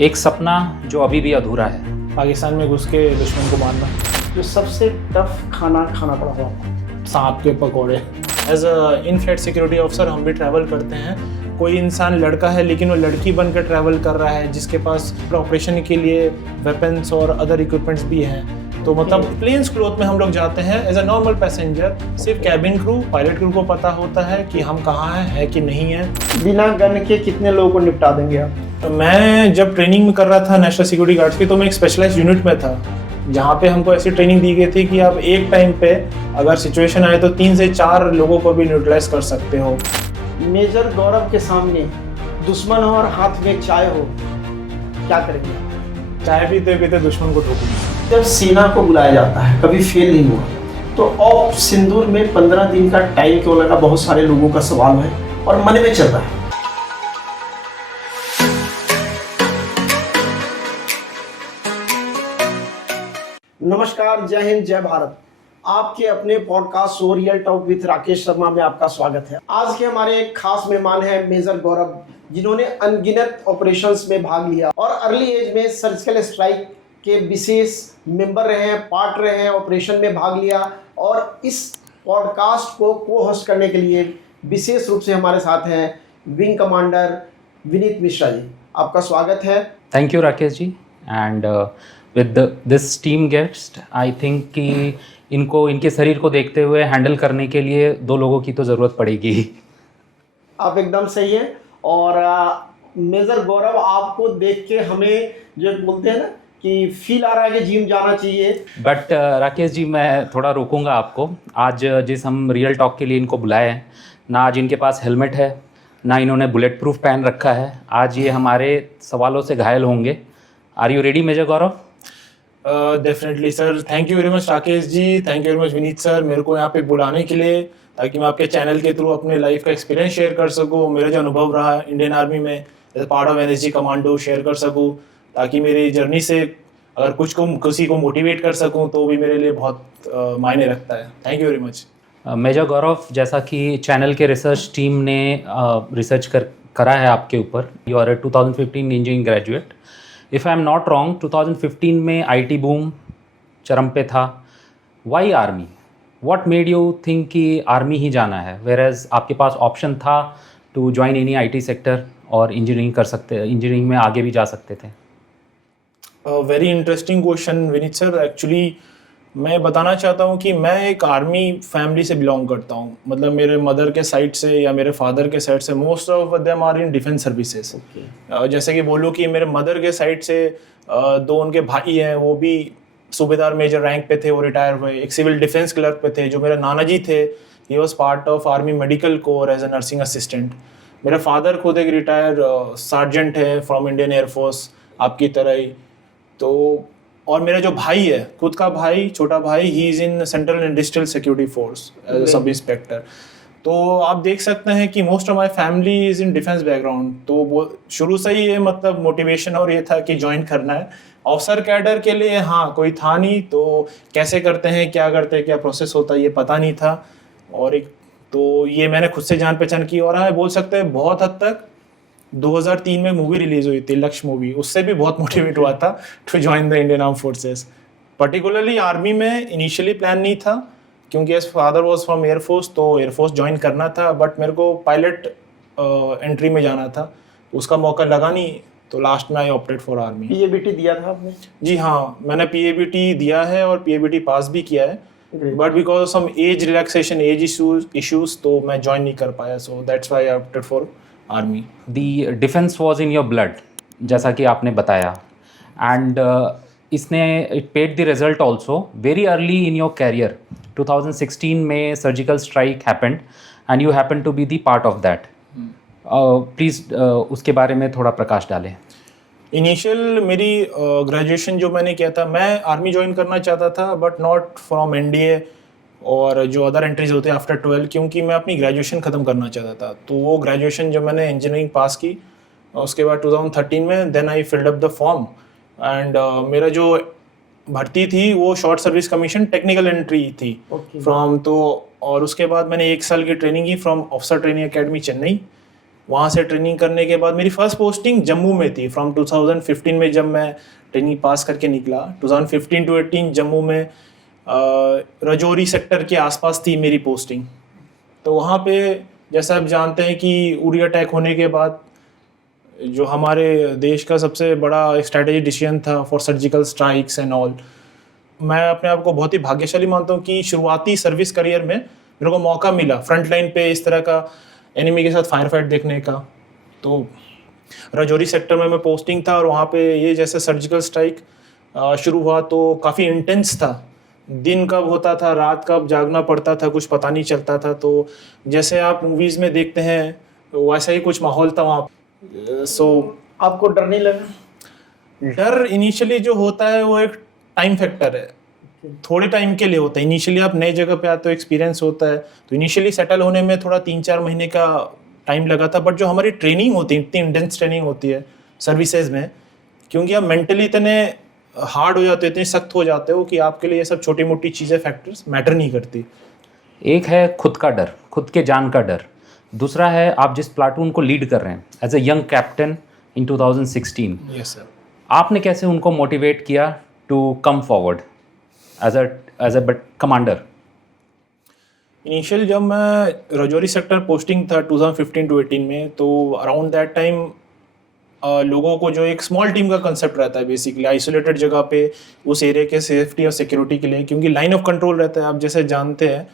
एक सपना जो अभी भी अधूरा है। पाकिस्तान में घुस के दुश्मन को मारना। जो सबसे टफ खाना खाना पड़ा हो आपको? सांप के पकौड़े। As a in flight security officer हम भी ट्रैवल करते हैं। कोई इंसान लड़का है लेकिन वो लड़की बनकर ट्रैवल कर रहा है, जिसके पास ऑपरेशन के लिए वेपन्स और अदर इक्विपमेंट्स भी हैं। तो मतलब प्लेन्स क्लोथ में हम लोग जाते हैं एज अ नॉर्मल पैसेंजर। सिर्फ कैबिन क्रू, पायलट क्रू को पता होता है कि हम कहाँ हैं, है कि नहीं है। बिना गन के कितने लोगों को निपटा देंगे आप? तो मैं जब ट्रेनिंग में कर रहा था नेशनल सिक्योरिटी गार्ड्स की, तो मैं एक स्पेशलाइज्ड यूनिट में था, जहाँ पे हमको ऐसी ट्रेनिंग दी गई थी कि आप एक टाइम पे अगर सिचुएशन आए तो 3 से 4 लोगों को भी न्यूट्रलाइज कर सकते हो। मेजर गौरव के सामने दुश्मन हो और हाथ में चाय हो, क्या करेंगे? चाय पीते पीते दुश्मन को ठोकूंगा। जब सेना को बुलाया जाता है, कभी फेल नहीं हुआ, तो ऑप सिंदूर में 15 दिन का टाइम क्यों लगा? बहुत सारे लोगों का सवाल है और मन में चल रहा है। नमस्कार, जय हिंद, जय भारत। आपके अपने podcast show real talk with Rakesh Sharma में आपका स्वागत है। आज के हमारे एक खास मेहमान हैं मेजर गौरव, जिन्होंने अनगिनत ऑपरेशंस में भाग लिया और अर्ली एज में सर्जिकल स्ट्राइक के विशेष मेंबर रहे हैं, पार्ट रहे हैं, ऑपरेशन में भाग लिया। और इस पॉडकास्ट को को होस्ट करने के लिए विशेष रूप से हमारे साथ हैं विंग कमांडर विनीत मिश्रा जी। आपका स्वागत है। Thank you Rakesh ji. And with this team guest I think कि इनको इनके शरीर को देखते हुए हैंडल करने के लिए 2 लोगों की तो ज़रूरत पड़ेगी। आप एकदम सही है। और मेजर गौरव, आपको देख के हमें जो बोलते हैं ना कि फील आ रहा है कि जिम जाना चाहिए। बट राकेश जी, मैं थोड़ा रोकूंगा आपको। आज जिस हम रियल टॉक के लिए इनको बुलाए हैं, ना आज इनके पास हेलमेट है, ना इन्होंने बुलेट प्रूफ पहन रखा है। आज ये हमारे सवालों से घायल होंगे। Are you ready major Gaurav? Definitely sir. Thank you very much Rakesh ji, thank you very much Vineet sir, मेरे को यहाँ पे बुलाने के लिए, ताकि मैं आपके चैनल के थ्रू अपने लाइफ का एक्सपीरियंस शेयर कर सकूँ। मेरा जो अनुभव रहा इंडियन आर्मी में as part of NSG commando share कर सकूँ, ताकि मेरी जर्नी से अगर किसी को मोटिवेट कर सकूँ तो भी मेरे लिए बहुत मायने रखता है। Thank you very much. Major Gaurav, जैसा कि चैनल के रिसर्च टीम ने रिसर्च करा है आपके ऊपर, you are 2015 engineering graduate. If I am not wrong, 2015 में आईटी बूम चरम पे था। Why army? What made you think कि आर्मी ही जाना है, वेयर एज आपके पास ऑप्शन था to join any IT sector और इंजीनियरिंग में आगे भी जा सकते थे? Very interesting question Vineet sir. Actually मैं बताना चाहता हूँ कि मैं एक आर्मी फैमिली से बिलोंग करता हूँ। मतलब मेरे मदर के साइड से या मेरे फादर के साइड से most of them are in defence services. जैसे कि बोलूँ कि मेरे मदर के साइड से 2 उनके भाई हैं, वो भी सूबेदार मेजर रैंक पे थे, वो रिटायर हुए। एक सिविल डिफेंस क्लर्क पे थे। जो मेरे नाना जी थे, he was part of army medical corps as a nursing assistant. मेरा फादर खुद एक रिटायर सार्जेंट है फ्रॉम इंडियन एयरफोर्स, आपकी तरह ही। तो और मेरा जो भाई है, खुद का भाई, छोटा भाई, he is in central industrial security force as a sub inspector. तो आप देख सकते हैं कि most of my family is in defence background. तो वो शुरू से ही ये मतलब मोटिवेशन और ये था कि ज्वाइन करना है। ऑफिसर कैडर के लिए हाँ कोई था नहीं, तो कैसे करते हैं, क्या करते हैं, क्या प्रोसेस होता है, ये पता नहीं था। और एक तो ये मैंने खुद से जान पहचान की। और हाँ, बोल सकते हैं बहुत हद तक 2003 में मूवी रिलीज हुई थी, लक्ष्य मूवी, उससे भी बहुत मोटिवेट हुआ था to join the Indian arm forces. Particularly army में इनिशियली प्लान नहीं था, क्योंकि as father was from air force, तो एयरफोर्स ज्वाइन करना था। बट मेरे को पायलट एंट्री में जाना था, उसका मौका लगा नहीं, तो लास्ट में आई ऑप्टेड फॉर आर्मी। पीएबीटी दिया था आपने? जी हाँ, मैंने पीएबीटी दिया है और पीएबीटी पास भी किया है। But because of some age relaxation, age issues, तो मैं ज्वाइन नहीं कर पाया। So that's why I opted for army. The defence was in your blood, जैसा कि आपने बताया, एंड इसने it paid the result also very early in your career. 2016 में surgical strike happened and you happen to be the part of that. Please उसके बारे में थोड़ा प्रकाश डालें। इनिशियल मेरी ग्रेजुएशन जो मैंने किया था, मैं आर्मी ज्वाइन करना चाहता था, बट नॉट फ्रॉम एनडीए और जो अदर एंट्रीज होते हैं आफ्टर 12, क्योंकि मैं अपनी ग्रेजुएशन ख़त्म करना चाहता था। तो वो ग्रेजुएशन जब मैंने इंजीनियरिंग पास की, उसके बाद 2013 में then I filled up the form. And मेरा जो भर्ती थी वो short service commission technical entry थी फ्रॉम। तो और उसके बाद मैंने 1 साल की ट्रेनिंग की from officer training academy Chennai. वहाँ से ट्रेनिंग करने के बाद मेरी फर्स्ट पोस्टिंग जम्मू में थी फ्रॉम 2015 में, जब मैं ट्रेनिंग पास करके निकला 2015 टू 18 जम्मू में राजौरी सेक्टर के आसपास थी मेरी पोस्टिंग। तो वहाँ पे जैसा आप जानते हैं कि उरी अटैक होने के बाद जो हमारे देश का सबसे बड़ा स्ट्रैटेजी डिसीजन था for surgical strikes and all, मैं अपने आप को बहुत ही भाग्यशाली मानता हूँ कि शुरुआती सर्विस करियर में मेरे को मौका मिला फ्रंट लाइन पे इस तरह का एनिमी के साथ फायर फाइट देखने का। तो राजौरी सेक्टर में मैं पोस्टिंग था और वहाँ पे ये जैसे सर्जिकल स्ट्राइक शुरू हुआ तो काफ़ी इंटेंस था। दिन कब होता था, रात कब जागना पड़ता था, कुछ पता नहीं चलता था। तो जैसे आप मूवीज़ में देखते हैं तो वैसा ही कुछ माहौल था वहाँ। सो आपको डर नहीं लगा? डर इनिशियली जो होता है वो एक टाइम फैक्टर है, थोड़े टाइम के लिए होता है। इनिशियली आप नए जगह पे आते हो, एक्सपीरियंस होता है, तो इनिशियली सेटल होने में थोड़ा 3-4 महीने का टाइम लगा था। बट जो हमारी ट्रेनिंग होती है, इतनी इंटेंस ट्रेनिंग होती है सर्विसेज में, क्योंकि आप मेंटली इतने हार्ड हो जाते हो, इतने सख्त हो जाते हो कि आपके लिए ये सब छोटी मोटी चीज़ें फैक्टर्स मैटर नहीं करती। एक है खुद का डर, खुद के जान का डर। दूसरा है आप जिस प्लाटून को लीड कर रहे हैं as a young captain in 2016, yes sir. आपने कैसे उनको मोटिवेट किया to come forward as a commander? Initial जब मैं राजौरी सेक्टर पोस्टिंग था 2015 टू 18 में, तो अराउंड दैट टाइम लोगों को जो एक स्मॉल टीम का कंसेप्ट रहता है, बेसिकली आइसोलेटेड जगह पे उस एरिया के सेफ्टी और सिक्योरिटी के लिए, क्योंकि लाइन ऑफ कंट्रोल रहता है। आप जैसे जानते हैं,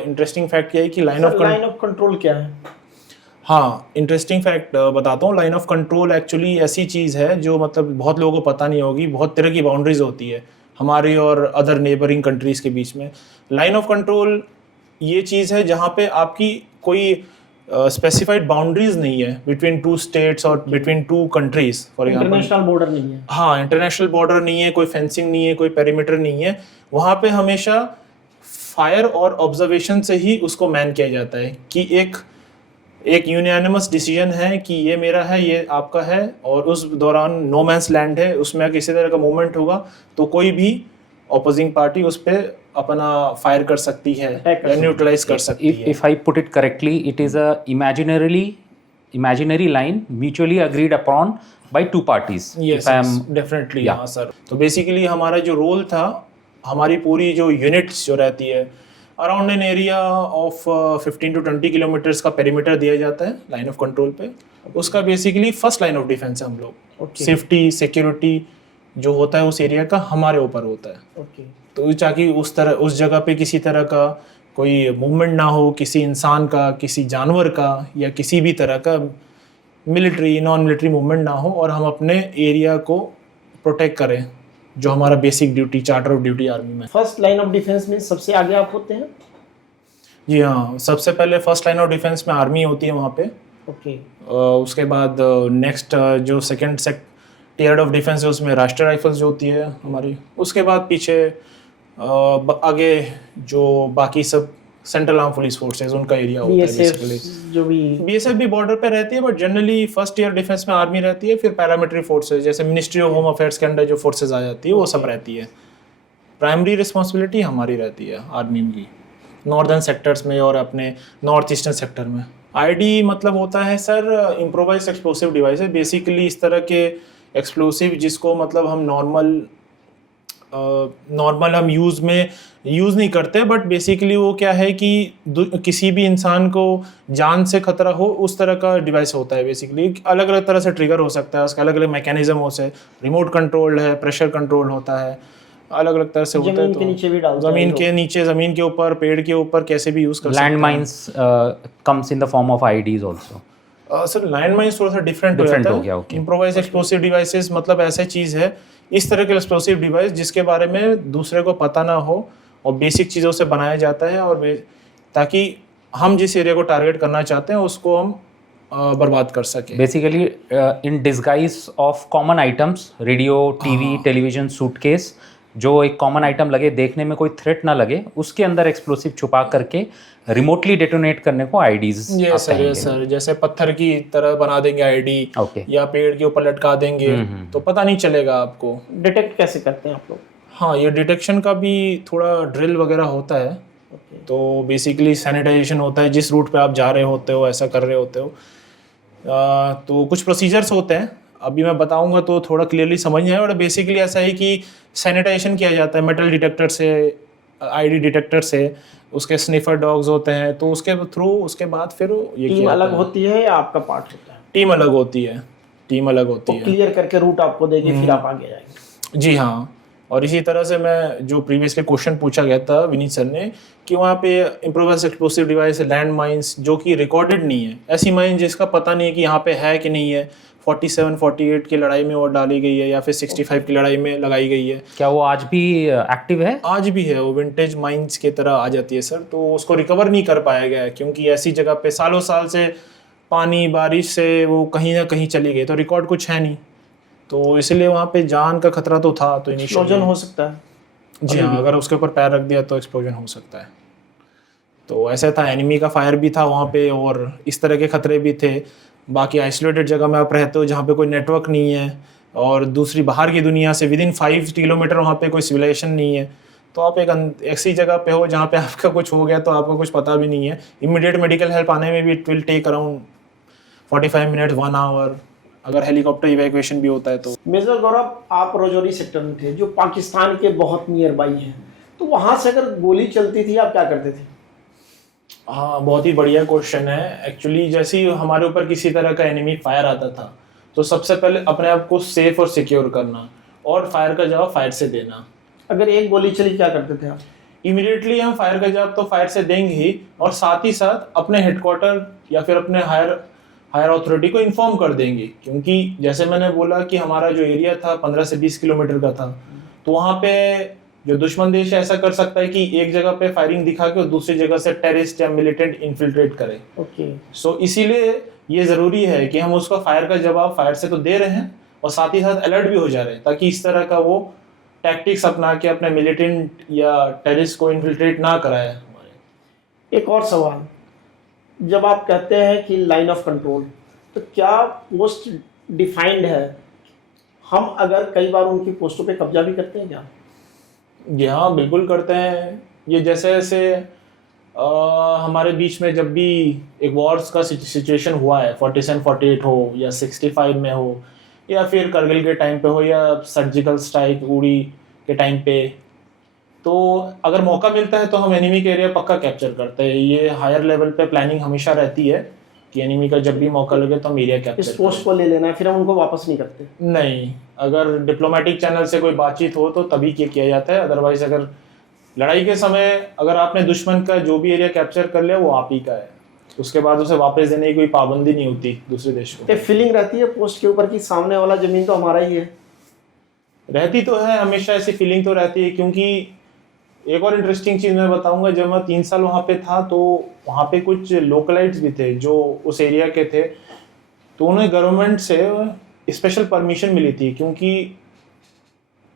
इंटरेस्टिंग फैक्ट क्या है कि लाइन ऑफ कंट्रोल क्या है? हाँ, इंटरेस्टिंग फैक्ट बताता हूँ। लाइन ऑफ कंट्रोल एक्चुअली ऐसी चीज़ है जो मतलब बहुत लोगों को पता नहीं होगी। बहुत तरह की बाउंड्रीज होती है हमारी और अदर नेबरिंग कंट्रीज़ के बीच में। लाइन ऑफ कंट्रोल ये चीज़ है जहाँ पे आपकी कोई स्पेसिफाइड बाउंड्रीज नहीं है बिटवीन टू स्टेट्स और between two countries. For example international border नहीं है। हाँ, इंटरनेशनल बॉर्डर नहीं है, कोई फेंसिंग नहीं है, कोई पेरीमीटर नहीं है। वहाँ पे हमेशा फायर और ऑब्जर्वेशन से ही उसको मैन किया जाता है कि एक यूनियनमस डिसीजन है कि ये मेरा है, ये आपका है, और उस दौरान नो मैंस लैंड है, उसमें किसी तरह का मूवमेंट होगा तो कोई भी ऑपोजिंग पार्टी उस पर अपना फायर कर सकती है या न्यूट्रलाइज कर सकती है। If I put it correctly, it is a imaginary line mutually agreed upon by two parties. Yes, definitely. हाँ सर। तो बेसिकली हमारा जो रोल था, हमारी पूरी जो यूनिट्स जो रहती है, around an area of 15 to 20 kilometres का पेरीमीटर दिया जाता है लाइन ऑफ कंट्रोल पे। उसका basically first line of defence है हम लोग। सेफ्टी सिक्योरिटी जो होता है उस एरिया का हमारे ऊपर होता है। तो ताकि उस जगह पे किसी तरह का कोई मूवमेंट ना हो, किसी इंसान का, किसी जानवर का या किसी भी तरह का मिलिट्री नॉन मिलिट्री मूवमेंट ना हो, और हम अपने एरिया को प्रोटेक्ट करें, जो हमारा basic duty, charter of duty army में। फर्स्ट लाइन ऑफ डिफेंस में सबसे आगे आप होते हैं? जी हाँ, सबसे पहले फर्स्ट लाइन ऑफ डिफेंस में आर्मी होती है वहाँ पे। उसके बाद नेक्स्ट जो सेकंड टियर ऑफ डिफेंस है उसमें राष्ट्रीय राइफल्स जो होती है हमारी। उसके बाद पीछे आगे जो बाकी सब सेंट्रल आर्म पुलिस फोर्सेस उनका एरिया होता है बेसिकली। जो भी बीएसएफ भी बॉर्डर पे रहती है, but generally first year defence में आर्मी रहती है, फिर पैरामिलिट्री फोर्सेस जैसे मिनिस्ट्री ऑफ होम अफेयर्स के अंडर जो फोर्सेस आ जाती है वो सब रहती है। प्राइमरी रिस्पॉन्सिबिलिटी हमारी रहती है आर्मी की नॉर्दर्न सेक्टर्स में और अपने नॉर्थ ईस्टर्न सेक्टर में। आईडी मतलब होता है सर इम्प्रोवाइज्ड एक्सप्लोसिव डिवाइस है, बेसिकली इस तरह के एक्सप्लोसिव जिसको मतलब हम नॉर्मल हम यूज़ नहीं करते, बट बेसिकली वो क्या है कि किसी भी इंसान को जान से खतरा हो उस तरह का डिवाइस होता है। बेसिकली अलग अलग तरह से ट्रिगर हो सकता है, उसका अलग अलग मैकेनिज्म हो से रिमोट कंट्रोल है, प्रेशर कंट्रोल होता है, अलग अलग तरह से होता है। जमीन के नीचे भी डालते हैं, जमीन के नीचे, जमीन के ऊपर, पेड़ के ऊपर कैसे भी यूज़ कर सकते हैं। Land mines comes in the form of IEDs also. Sir land mines थोड़ा सा डिफरेंट हो गया। इम्प्रोवाइज एक्सप्लोसिव डिवाइसेस मतलब ऐसे चीज़ है, इस तरह के एक्सप्लोसिव डिवाइस जिसके बारे में दूसरे को पता ना हो और बेसिक चीज़ों से बनाया जाता है, और ताकि हम जिस एरिया को टारगेट करना चाहते हैं उसको हम बर्बाद कर सकें। Basically in disguise of common items, radio, TV, television, suitcase, जो एक कॉमन आइटम लगे, देखने में कोई थ्रेट ना लगे, उसके अंदर एक्सप्लोसिव छुपा करके रिमोटली डेटोनेट करने को आईडीज। ये सर जैसे पत्थर की तरह बना देंगे आईडी, या पेड़ के ऊपर लटका देंगे तो पता नहीं चलेगा आपको। डिटेक्ट कैसे करते हैं आप लोग? हाँ, ये डिटेक्शन का भी थोड़ा ड्रिल वगैरह होता है। तो बेसिकली सैनिटाइजेशन होता है, जिस रूट पे आप जा रहे होते हो, ऐसा कर रहे होते हो, तो कुछ प्रोसीजर्स होते हैं, अभी मैं बताऊंगा तो थोड़ा क्लियरली समझ नहीं आएगा, बट बेसिकली ऐसा है कि सैनिटाइजेशन किया जाता है मेटल डिटेक्टर से, आईडी डिटेक्टर से, उसके स्निफर डॉग्स होते हैं, तो उसके थ्रू उसके बाद फिर ये टीम किया अलग जाता है। होती है या आपका पार्ट होता है? टीम अलग होती है, टीम अलग होती वो है। क्लियर करके रूट आपको देगी, फिर आप आगे जाएंगे। जी हाँ। और इसी तरह से मैं जो प्रीवियस के क्वेश्चन पूछा गया था विनीत सर ने कि वहाँ पे improvised explosive device, land mines जो कि रिकॉर्डेड नहीं है, ऐसी माइन जिसका पता नहीं है कि यहाँ पे है कि नहीं है, 47-48 की लड़ाई में वो डाली गई है या फिर 65 की लड़ाई में लगाई गई है। क्या वो आज भी एक्टिव है? आज भी है, वो विंटेज माइंस की तरह आ जाती है सर, तो उसको रिकवर नहीं कर पाया गया है क्योंकि ऐसी जगह पे सालों साल से पानी बारिश से वो कहीं ना कहीं चली गई, तो रिकॉर्ड कुछ है नहीं, तो इसलिए वहाँ पे जान का खतरा तो था। तो एक्सप्लोजन हो सकता है। जी हाँ, अगर उसके ऊपर पैर रख दिया तो एक्सप्लोजन हो सकता है। तो ऐसा था, एनिमी का फायर भी था वहाँ पे और इस तरह के खतरे भी थे। बाकी आइसोलेटेड जगह में आप रहते हो जहाँ पे कोई नेटवर्क नहीं है और दूसरी बाहर की दुनिया से विदिन 5 किलोमीटर वहाँ पे कोई सिविलाइजेशन नहीं है, तो आप एक ऐसी जगह पे हो जहाँ पे आपका कुछ हो गया तो आपको कुछ पता भी नहीं है। इमीडिएट मेडिकल हेल्प आने में भी it will take around 45 minute 1 hour, अगर हेलीकॉप्टर इवैक्यूएशन भी होता है तो। मेजर गौरव, आप रजौरी सेक्टर में थे जो पाकिस्तान के बहुत नियर बाई है, तो वहाँ से अगर गोली चलती थी आप क्या करते थे? हाँ, बहुत ही बढ़िया क्वेश्चन है। एक्चुअली जैसे ही हमारे ऊपर किसी तरह का एनिमी फायर आता था तो सबसे पहले अपने आप को सेफ और सिक्योर करना और फायर का जवाब फायर से देना। अगर एक गोली चली क्या करते थे आप? इमीडिएटली हम फायर का जवाब तो फायर से देंगे ही और साथ ही साथ अपने हेडक्वार्टर या फिर अपने हायर अथॉरिटी को इन्फॉर्म कर देंगे, क्योंकि जैसे मैंने बोला कि हमारा जो एरिया था 15 से 20 किलोमीटर का था, तो वहाँ पे जो दुश्मन देश है ऐसा कर सकता है कि एक जगह पे फायरिंग दिखा के और दूसरी जगह से टेररिस्ट या मिलिटेंट इन्फिल्ट्रेट करे। ओके। सो इसीलिए ये ज़रूरी है कि हम उसका फायर का जवाब फायर से तो दे रहे हैं और साथ ही साथ अलर्ट भी हो जा रहे हैं, ताकि इस तरह का वो टैक्टिक्स अपना के अपने मिलिटेंट या टेररिस्ट को इन्फिल्ट्रेट ना कराए हमारे। एक और सवाल, जब आप कहते हैं कि लाइन ऑफ कंट्रोल, तो क्या पोस्ट डिफाइंड है? हम अगर कई बार उनकी पोस्टों पे कब्जा भी करते हैं क्या? जी हाँ, बिल्कुल करते हैं। ये जैसे जैसे हमारे बीच में जब भी एक वॉर्स का सिचुएशन हुआ है, 47-48 हो या 65 में हो या फिर करगिल के टाइम पे हो या सर्जिकल स्ट्राइक उड़ी के टाइम पे, तो अगर मौका मिलता है तो हम एनिमी के एरिया पक्का कैप्चर करते हैं। ये हायर लेवल पे प्लानिंग हमेशा रहती है कि एनिमी का जब भी मौका लगे तो हम एरिया कैप्चर इस पोस्ट को ले लेना है, फिर हम उनको वापस नहीं करते? नहीं, अगर डिप्लोमेटिक चैनल से कोई बातचीत हो तो तभी किया जाता है, अदरवाइज अगर लड़ाई के समय अगर आपने दुश्मन का जो भी एरिया कैप्चर कर लिया वो आप ही का है, उसके बाद उसे वापस देने की कोई पाबंदी नहीं होती दूसरे देश को। फीलिंग रहती है पोस्ट के ऊपर कि सामने वाला जमीन तो हमारा ही है? रहती तो है, हमेशा ऐसी फीलिंग तो रहती है, क्योंकि एक और इंटरेस्टिंग चीज़ मैं बताऊंगा, जब मैं 3 साल वहाँ पे था तो वहाँ पे कुछ लोकलाइट्स भी थे जो उस एरिया के थे, तो उन्हें गवर्नमेंट से स्पेशल परमिशन मिली थी, क्योंकि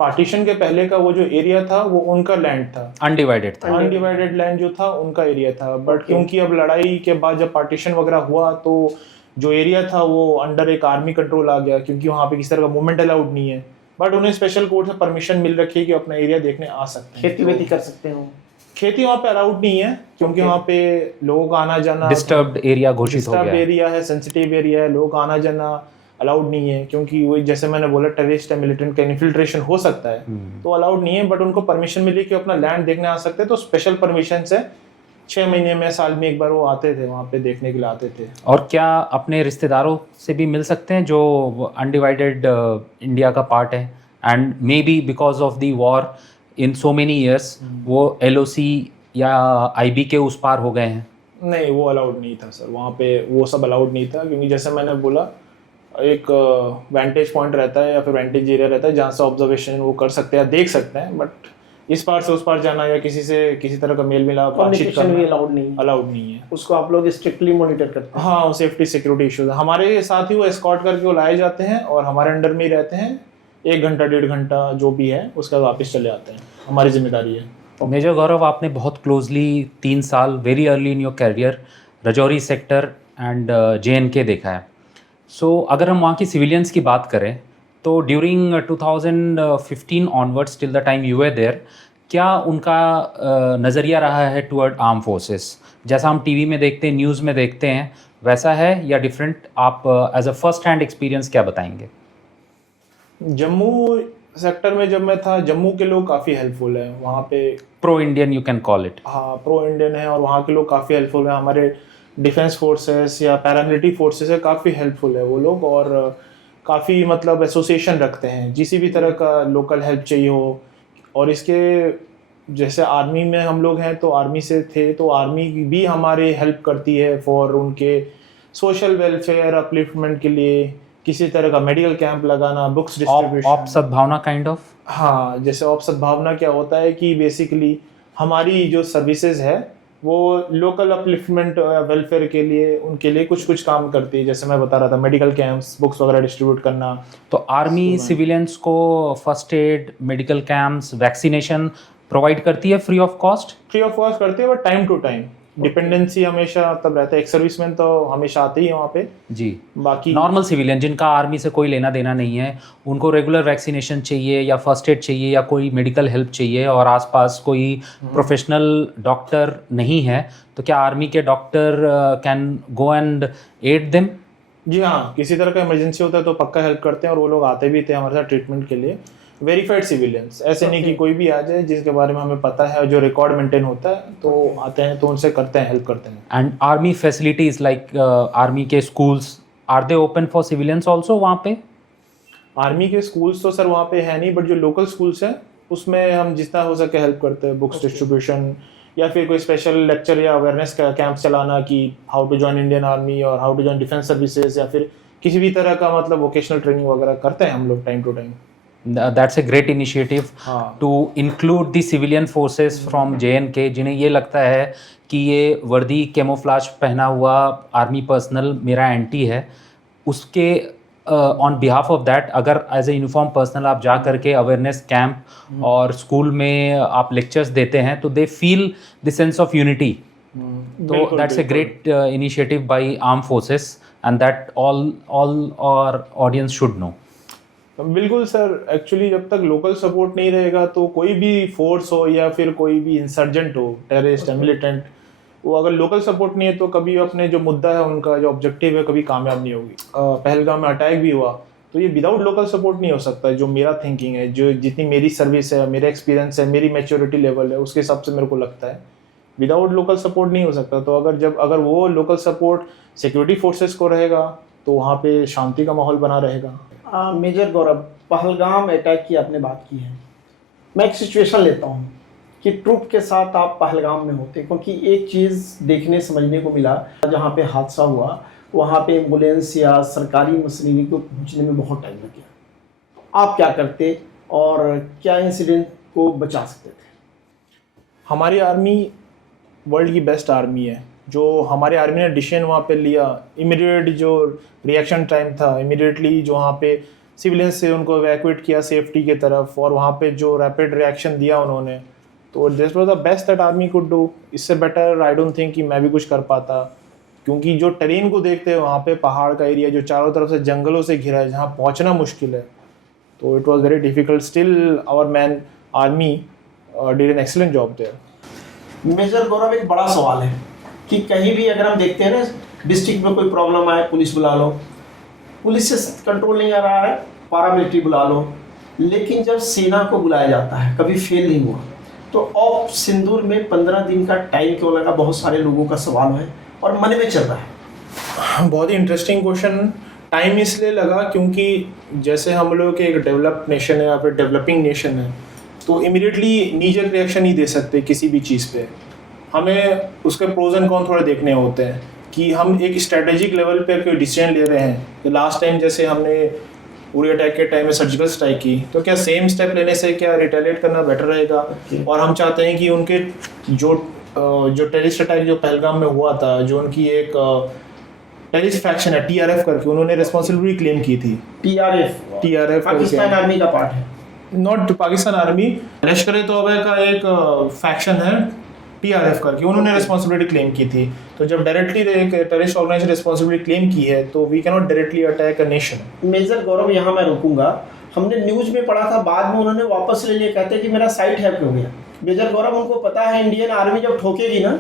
पार्टीशन के पहले का वो जो एरिया था वो उनका लैंड था, अनडिवाइडेड था, अनडिवाइडेड लैंड जो था उनका एरिया था। बट क्योंकि अब लड़ाई के बाद जब पार्टीशन वगैरह हुआ तो जो एरिया था वो अंडर एक आर्मी कंट्रोल आ गया, क्योंकि वहाँ पे किसी तरह का मूवमेंट अलाउड नहीं है। बट उन्हें स्पेशल कोर्ट से परमिशन मिल रखी है कि अपना एरिया देखने आ सकते हैं। खेती वेती कर सकते हो? खेती वहाँ पे अलाउड नहीं है, क्योंकि वहाँ पे लोगों का आना जाना डिस्टर्ब्ड एरिया घोषित हो गया है। एरिया है, सेंसिटिव एरिया है, लोगों का आना जाना अलाउड नहीं है, क्योंकि वही जैसे मैंने बोला टेररिस्ट या मिलिटेंट का इन्फिल्ट्रेशन हो सकता है, तो अलाउड नहीं है। बट उनको परमिशन मिली कि अपना लैंड देखने आ सकते हैं, तो स्पेशल परमिशन से 6 महीने में, साल में एक बार वो आते थे, वहाँ पे देखने के लिए आते थे। और क्या अपने रिश्तेदारों से भी मिल सकते हैं जो अनडिवाइडेड इंडिया का पार्ट है, and may be because of the war in so many years वो LOC या IB के उस पार हो गए हैं? नहीं, वो अलाउड नहीं था सर, वहाँ पे वो सब अलाउड नहीं था, क्योंकि जैसे मैंने बोला एक वेंटेज पॉइंट रहता है या फिर वेंटेज एरिया रहता है जहाँ से ऑब्जर्वेशन वो कर सकते हैं, देख सकते हैं। बट इस पार से उस पार जाना या किसी से किसी तरह का मेल मिलाप बातचीत करना भी अलाउड नहीं है। उसको आप लोग स्ट्रिक्टली मॉनिटर करते हैं? हाँ, सेफ्टी सिक्योरिटी इश्यूज हमारे साथ ही वो एस्कॉर्ट करके वो लाए जाते हैं और हमारे अंडर में ही रहते हैं, 1 घंटा 1.5 घंटा जो भी है, उसके बाद वापस चले आते हैं, हमारी जिम्मेदारी है। मेजर गौरव, आपने बहुत क्लोजली 3 साल very early in your career Rajouri sector and JNK देखा है। सो अगर हम वहाँ की सिविलियंस की बात करें तो during 2015 onwards till the time you were there, क्या उनका नज़रिया रहा है टुवर्ड आर्म फोर्सेस? जैसा हम TV में देखते हैं, न्यूज़ में देखते हैं, वैसा है या डिफरेंट? आप as a first hand experience क्या बताएंगे? जम्मू सेक्टर में जब मैं था, जम्मू के लोग काफ़ी हेल्पफुल हैं वहाँ पे। Pro Indian you can call it. हाँ, प्रो इंडियन है और वहाँ के लोग काफ़ी हेल्पफुल हैं। हमारे डिफेंस फोर्सेस या पैरामिलिट्री फोर्सेस है, काफ़ी हेल्पफुल है वो लोग, और काफ़ी मतलब एसोसिएशन रखते हैं जिसी भी तरह का लोकल हेल्प चाहिए हो। और इसके जैसे आर्मी में हम लोग हैं, तो आर्मी से थे, तो आर्मी भी हमारे हेल्प करती है फॉर उनके सोशल वेलफेयर अपलिफ्टमेंट के लिए, किसी तरह का मेडिकल कैंप लगाना, बुक्स डिस्ट्रीब्यूशन। ऑप सद्भावना काइंड ऑफ। हाँ, जैसे ऑप सद्भावना क्या होता है कि बेसिकली हमारी जो सर्विसेज है वो लोकल अपलिफ्टमेंट वेलफेयर के लिए, उनके लिए कुछ कुछ काम करती है। जैसे मैं बता रहा था, मेडिकल कैंप्स, बुक्स वगैरह डिस्ट्रीब्यूट करना। तो आर्मी सिविलियंस को first aid, medical camps, vaccination provide करती है free of cost? Free of cost करती है, but time to time dependency हमेशा तब रहता है। एक सर्विसमैन तो हमेशा आते ही है वहाँ पे जी। बाकी नॉर्मल सिविलियन जिनका आर्मी से कोई लेना देना नहीं है, उनको रेगुलर वैक्सीनेशन चाहिए या फर्स्ट एड चाहिए या कोई मेडिकल हेल्प चाहिए और आसपास कोई प्रोफेशनल डॉक्टर नहीं है, तो क्या आर्मी के doctor can go and aid them? जी हाँ, किसी तरह का इमरजेंसी होता है तो पक्का हेल्प करते हैं, और वो लोग आते भी थे हमारे साथ ट्रीटमेंट के लिए। वेरीफाइड सिविलियंस, ऐसे नहीं कि कोई भी आ जाए जिसके बारे में हमें पता है और जो रिकॉर्ड मेंटेन होता है, तो आते हैं, तो उनसे करते हैं, हेल्प करते हैं। And army facilities like army के schools, are they open for civilians also वहाँ पे? आर्मी के स्कूल्स तो सर वहाँ पे है नहीं, बट जो लोकल स्कूल्स हैं उसमें हम जितना हो सके हेल्प करते हैं। बुक्स डिस्ट्रीब्यूशन या फिर कोई स्पेशल लेक्चर या अवेयरनेस का कैंप चलाना कि how to join Indian army और how to join defence services, या फिर किसी भी तरह का मतलब वोकेशनल ट्रेनिंग वगैरह करते हैं हम लोग time to time. That's a great initiative हाँ। to include the civilian forces from JNK, जिन्हें ये लगता है कि ये वर्दी कैमोफ्लाज पहना हुआ आर्मी पर्सनल मेरा एंटी है, उसके ऑन बिहाफ ऑफ दैट अगर एज ए यूनिफॉर्म पर्सनल आप जा करके अवेयरनेस कैंप और स्कूल में आप लेक्चर्स देते हैं, तो they feel the sense of unity. तो that's a great initiative by arm forces and that all our audience should know. बिल्कुल सर, एक्चुअली जब तक लोकल सपोर्ट नहीं रहेगा तो कोई भी फोर्स हो या फिर कोई भी इंसर्जेंट हो, टेररिस्ट या मिलिटेंट, वो अगर लोकल सपोर्ट नहीं है तो कभी अपने जो मुद्दा है, उनका जो ऑब्जेक्टिव है, कभी कामयाब नहीं होगी। पहलगाम में अटैक भी हुआ तो ये विदाउट लोकल सपोर्ट नहीं हो सकता है। जो मेरा थिंकिंग है, जो जितनी मेरी सर्विस है, मेरा एक्सपीरियंस है, मेरी मैच्योरिटी लेवल है, उसके हिसाब से मेरे को लगता है विदाउट लोकल सपोर्ट नहीं हो सकता। तो अगर वो लोकल सपोर्ट सिक्योरिटी फोर्सेस को रहेगा तो वहाँ पे शांति का माहौल बना रहेगा। मेजर गौरव, पहलगाम अटैक की आपने बात की है, मैं एक सिचुएशन लेता हूँ कि ट्रुप के साथ आप पहलगाम में होते, क्योंकि एक चीज़ देखने समझने को मिला, जहाँ पे हादसा हुआ वहाँ पे एम्बुलेंस या सरकारी मशीनरी को पहुँचने में बहुत टाइम लग गया। आप क्या करते और क्या इंसिडेंट को बचा सकते थे? हमारी आर्मी वर्ल्ड की बेस्ट आर्मी है। जो हमारे आर्मी ने डिसीजन वहाँ पे लिया, इमीडिएट जो रिएक्शन टाइम था, इमीडिएटली जो वहाँ पे सिविलियंस से उनको इवैक्यूएट किया सेफ्टी की तरफ, और वहाँ पे जो रैपिड रिएक्शन दिया उन्होंने, तो this was the best that army could do. इससे बेटर आई डोंट थिंक कि मैं भी कुछ कर पाता, क्योंकि जो टेरेन को देखते हैं वहाँ पे, पहाड़ का एरिया जो चारों तरफ से जंगलों से घिरा है, जहाँ पहुँचना मुश्किल है, तो it was very difficult. Still our man army did an excellent job there. Major Gaurav, एक बड़ा सवाल है कि कहीं भी अगर हम देखते हैं ना, डिस्ट्रिक्ट में कोई प्रॉब्लम आए, पुलिस बुला लो, पुलिस से कंट्रोल नहीं आ रहा है, पारामिलिट्री बुला लो, लेकिन जब सेना को बुलाया जाता है, कभी फेल नहीं हुआ। तो ऑप सिंदूर में 15 दिन का टाइम क्यों लगा? बहुत सारे लोगों का सवाल है और मन में चल रहा है। बहुत ही इंटरेस्टिंग क्वेश्चन। टाइम इसलिए लगा क्योंकि जैसे हम लोग के एक डेवलप्ड नेशन है या फिर डेवलपिंग नेशन है, तो इमीडिएटली नीजर रिएक्शन नहीं दे सकते किसी भी चीज़ पे। हमें उसके प्रोज एंड कॉन थोड़े देखने होते हैं कि हम एक स्ट्रेटेजिक लेवल पे कोई डिसीजन ले रहे हैं। तो लास्ट टाइम जैसे हमने उरी अटैक के टाइम में सर्जिकल स्ट्राइक की, तो क्या सेम स्टेप लेने से क्या रिटेलिएट करना बेटर रहेगा? और हम चाहते हैं कि उनके जो टेररिस्ट अटैक जो पहलगाम में हुआ था, जो उनकी एक टेररिस्ट फैक्शन है TRF करके, उन्होंने रिस्पॉन्सिबिलिटी क्लेम की थी। TRF पाकिस्तान आर्मी का पार्ट है, नॉट पाकिस्तान आर्मी, लश्कर-ए-तौबा का एक फैक्शन है TRF करके, उन्होंने रिस्पॉन्सिबिलिटी क्लेम की थी। तो जब डायरेक्टली एक टेररिस्ट ऑर्गेनाइजेशन रिस्पॉन्सिबिलिटी क्लेम की है, तो we can not directly attack a nation. Major Gaurav, यहाँ मैं रुकूंगा। हमने न्यूज में पढ़ा था, बाद में उन्होंने वापस ले लिया, कहते हैं कि मेरा साइट हैक हो गया। मेजर गौरव, उनको पता है इंडियन आर्मी जब ठोकेगी ना,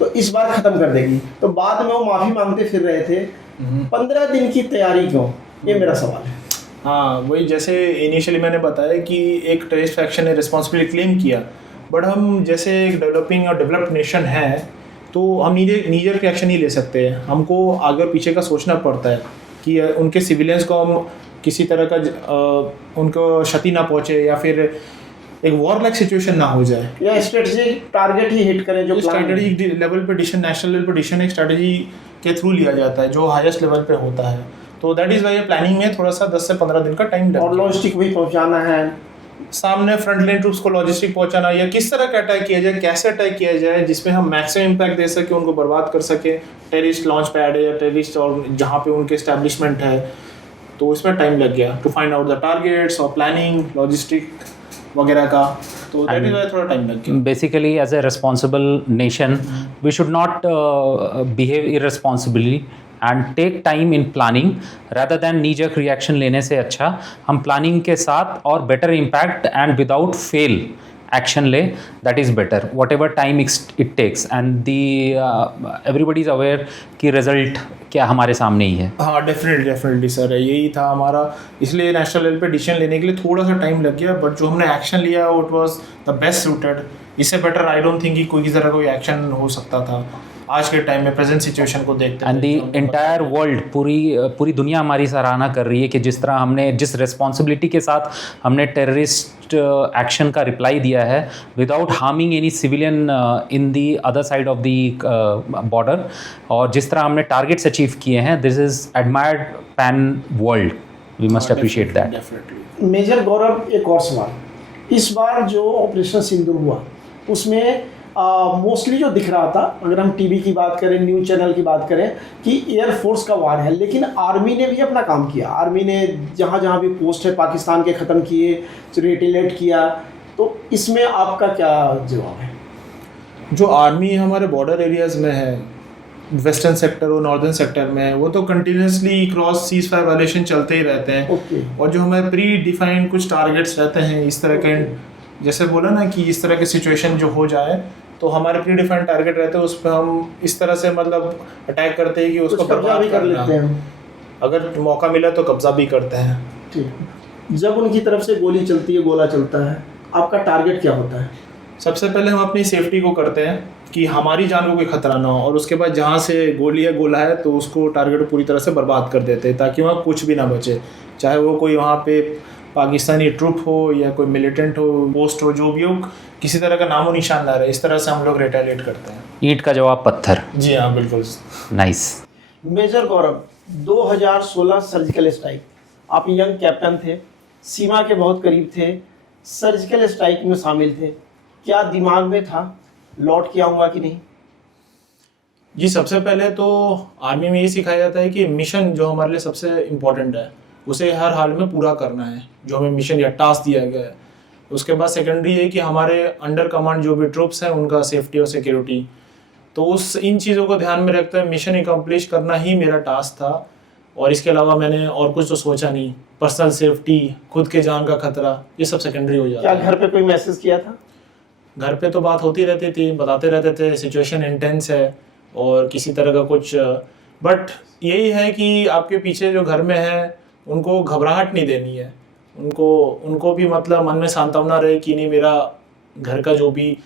तो इस बार खत्म कर देगी। तो बाद में वो माफी मांगते फिर रहे थे, 15 दिन की तैयारी क्यों, ये मेरा सवाल है। हाँ, वही जैसे इनिशियली मैंने बताया कि एक टेररिस्ट फैक्शन ने रिस्पॉन्सिबिलिटी क्लेम किया, बट हम जैसे एक डेवलपिंग और डेवलप्ड नेशन है तो हम नीजर रिएक्शन नहीं ले सकते। हमको आगे और पीछे का सोचना पड़ता है कि उनके सिविलियंस को हम किसी तरह का उनको क्षति ना पहुँचे या फिर एक वॉर लाइक सिचुएशन ना हो जाए, या स्ट्रेटेजिक टारगेट ही हिट करें जो स्ट्रेटेजिक लेवल पे डिसीजन, नेशनल लेवल पे डिसीजन एक स्ट्रेटेजी के थ्रू लिया जाता है जो हाईएस्ट लेवल पे होता है। तो दैट इज वाई प्लानिंग में थोड़ा सा 10 से 15 दिन का टाइम लगता है। और लॉजिस्टिक भी पहुंचाना है, सामने फ्रंट लाइन ट्रूप्स को लॉजिस्टिक पहुंचाना, या किस तरह का अटैक किया जाए, कैसे अटैक किया जाए जिसमें हम मैक्सिमम इम्पैक्ट दे सके, उनको बर्बाद कर सके। टेररिस्ट लॉन्च पैड है या टेररिस्ट और जहाँ पे उनके एस्टेब्लिशमेंट है, तो इसमें टाइम लग गया to find out the targets और प्लानिंग लॉजिस्टिक वगैरह का। तो दैट इज वाई थोड़ा टाइम लग गया। Basically, as a responsible nation, we should not behave irresponsibly and take time in planning rather than knee-jerk reaction लेने से अच्छा हम planning के साथ और better impact and without fail action ले, that is better whatever time it takes, and the everybody is aware कि result क्या हमारे सामने ही है। हाँ, डेफिनेटली सर, यही था हमारा, इसलिए नेशनल लेवल पे डिसीजन लेने के लिए थोड़ा सा टाइम लग गया, बट जो हमने एक्शन लिया वो it was the best suited. इससे बेटर आई डोंट थिंक कि कोई किसी तरह कोई एक्शन हो सकता था आज के टाइम में प्रेजेंट सिचुएशन को देखते एंड दी एंटायर वर्ल्ड, पूरी दुनिया हमारी सराहना कर रही है कि जिस तरह हमने जिस रिस्पॉन्सिबिलिटी के साथ हमने टेररिस्ट एक्शन का रिप्लाई दिया है without harming any civilian in the other side of the border, और जिस तरह हमने टारगेट्स अचीव किए हैं, this is admired pan world, we must appreciate that. Definitely. Major Gaurav, एक और सवाल, इस बार जो ऑपरेशन सिंदूर हुआ उसमें मोस्टली जो दिख रहा था, अगर हम टीवी की बात करें, न्यूज़ चैनल की बात करें, कि एयरफोर्स का वार है, लेकिन आर्मी ने भी अपना काम किया। आर्मी ने जहाँ जहाँ भी पोस्ट है पाकिस्तान के ख़त्म किए, रिटेलिएट किया। तो इसमें आपका क्या जवाब है? जो आर्मी हमारे बॉर्डर एरियाज़ में है, वेस्टर्न सेक्टर और नॉर्दर्न सेक्टर में है, वो तो continuously cross cease fire violation चलते ही रहते हैं। ओके। और जो हमारे प्री डिफाइंड कुछ टारगेट्स रहते हैं इस तरह के, जैसे बोला ना कि इस तरह की सिचुएशन जो हो जाए तो हमारे प्री डिफाइंड टारगेट रहते हैं, उस पर हम इस तरह से मतलब अटैक करते हैं कि उसको कब्जा भी कर लेते हैं, अगर मौका मिला तो कब्जा भी करते हैं। ठीक। जब उनकी तरफ से गोली चलती है, गोला चलता है, आपका टारगेट क्या होता है? सबसे पहले हम अपनी सेफ्टी को करते हैं कि हमारी जान को कोई खतरा ना हो, और उसके बाद जहाँ से गोली या गोला है तो उसको टारगेट को पूरी तरह से बर्बाद कर देते हैं ताकि वहाँ कुछ भी ना बचे, चाहे वो कोई वहाँ पे पाकिस्तानी ट्रूप हो या कोई मिलिटेंट हो, पोस्ट हो, जो भी हो, किसी तरह का नामो निशान ना रहे। इस तरह से हम लोग रिटेलिएट करते हैं। ईंट का जवाब पत्थर। जी हाँ, बिल्कुल। नाइस। मेजर गौरव, 2016 सर्जिकल स्ट्राइक, आप यंग कैप्टन थे, सीमा के बहुत करीब थे, सर्जिकल स्ट्राइक में शामिल थे, क्या दिमाग में था लौट के आऊँगा कि नहीं? जी, सबसे पहले तो आर्मी में ये सिखाया जाता है कि मिशन जो हमारे लिए सबसे इम्पोर्टेंट है उसे हर हाल में पूरा करना है, जो हमें मिशन या टास्क दिया गया है। उसके बाद सेकेंडरी है कि हमारे अंडर कमांड जो भी ट्रूप्स हैं उनका सेफ्टी और सिक्योरिटी, तो इन चीज़ों को ध्यान में रखते हुए मिशन एकम्प्लिश करना ही मेरा टास्क था। और इसके अलावा मैंने और कुछ तो सोचा नहीं। पर्सनल सेफ्टी, खुद के जान का खतरा, ये सब सेकेंडरी हो जाता है। क्या घर पे कोई मैसेज किया था? घर पे तो बात होती रहती थी, बताते रहते थे सिचुएशन इंटेंस है और किसी तरह का कुछ, बट यही है कि आपके पीछे जो घर में है उनको घबराहट नहीं देनी है, उनको भी मतलब मन में सांत्वना रहे कि नहीं, मेरा घर का जो भी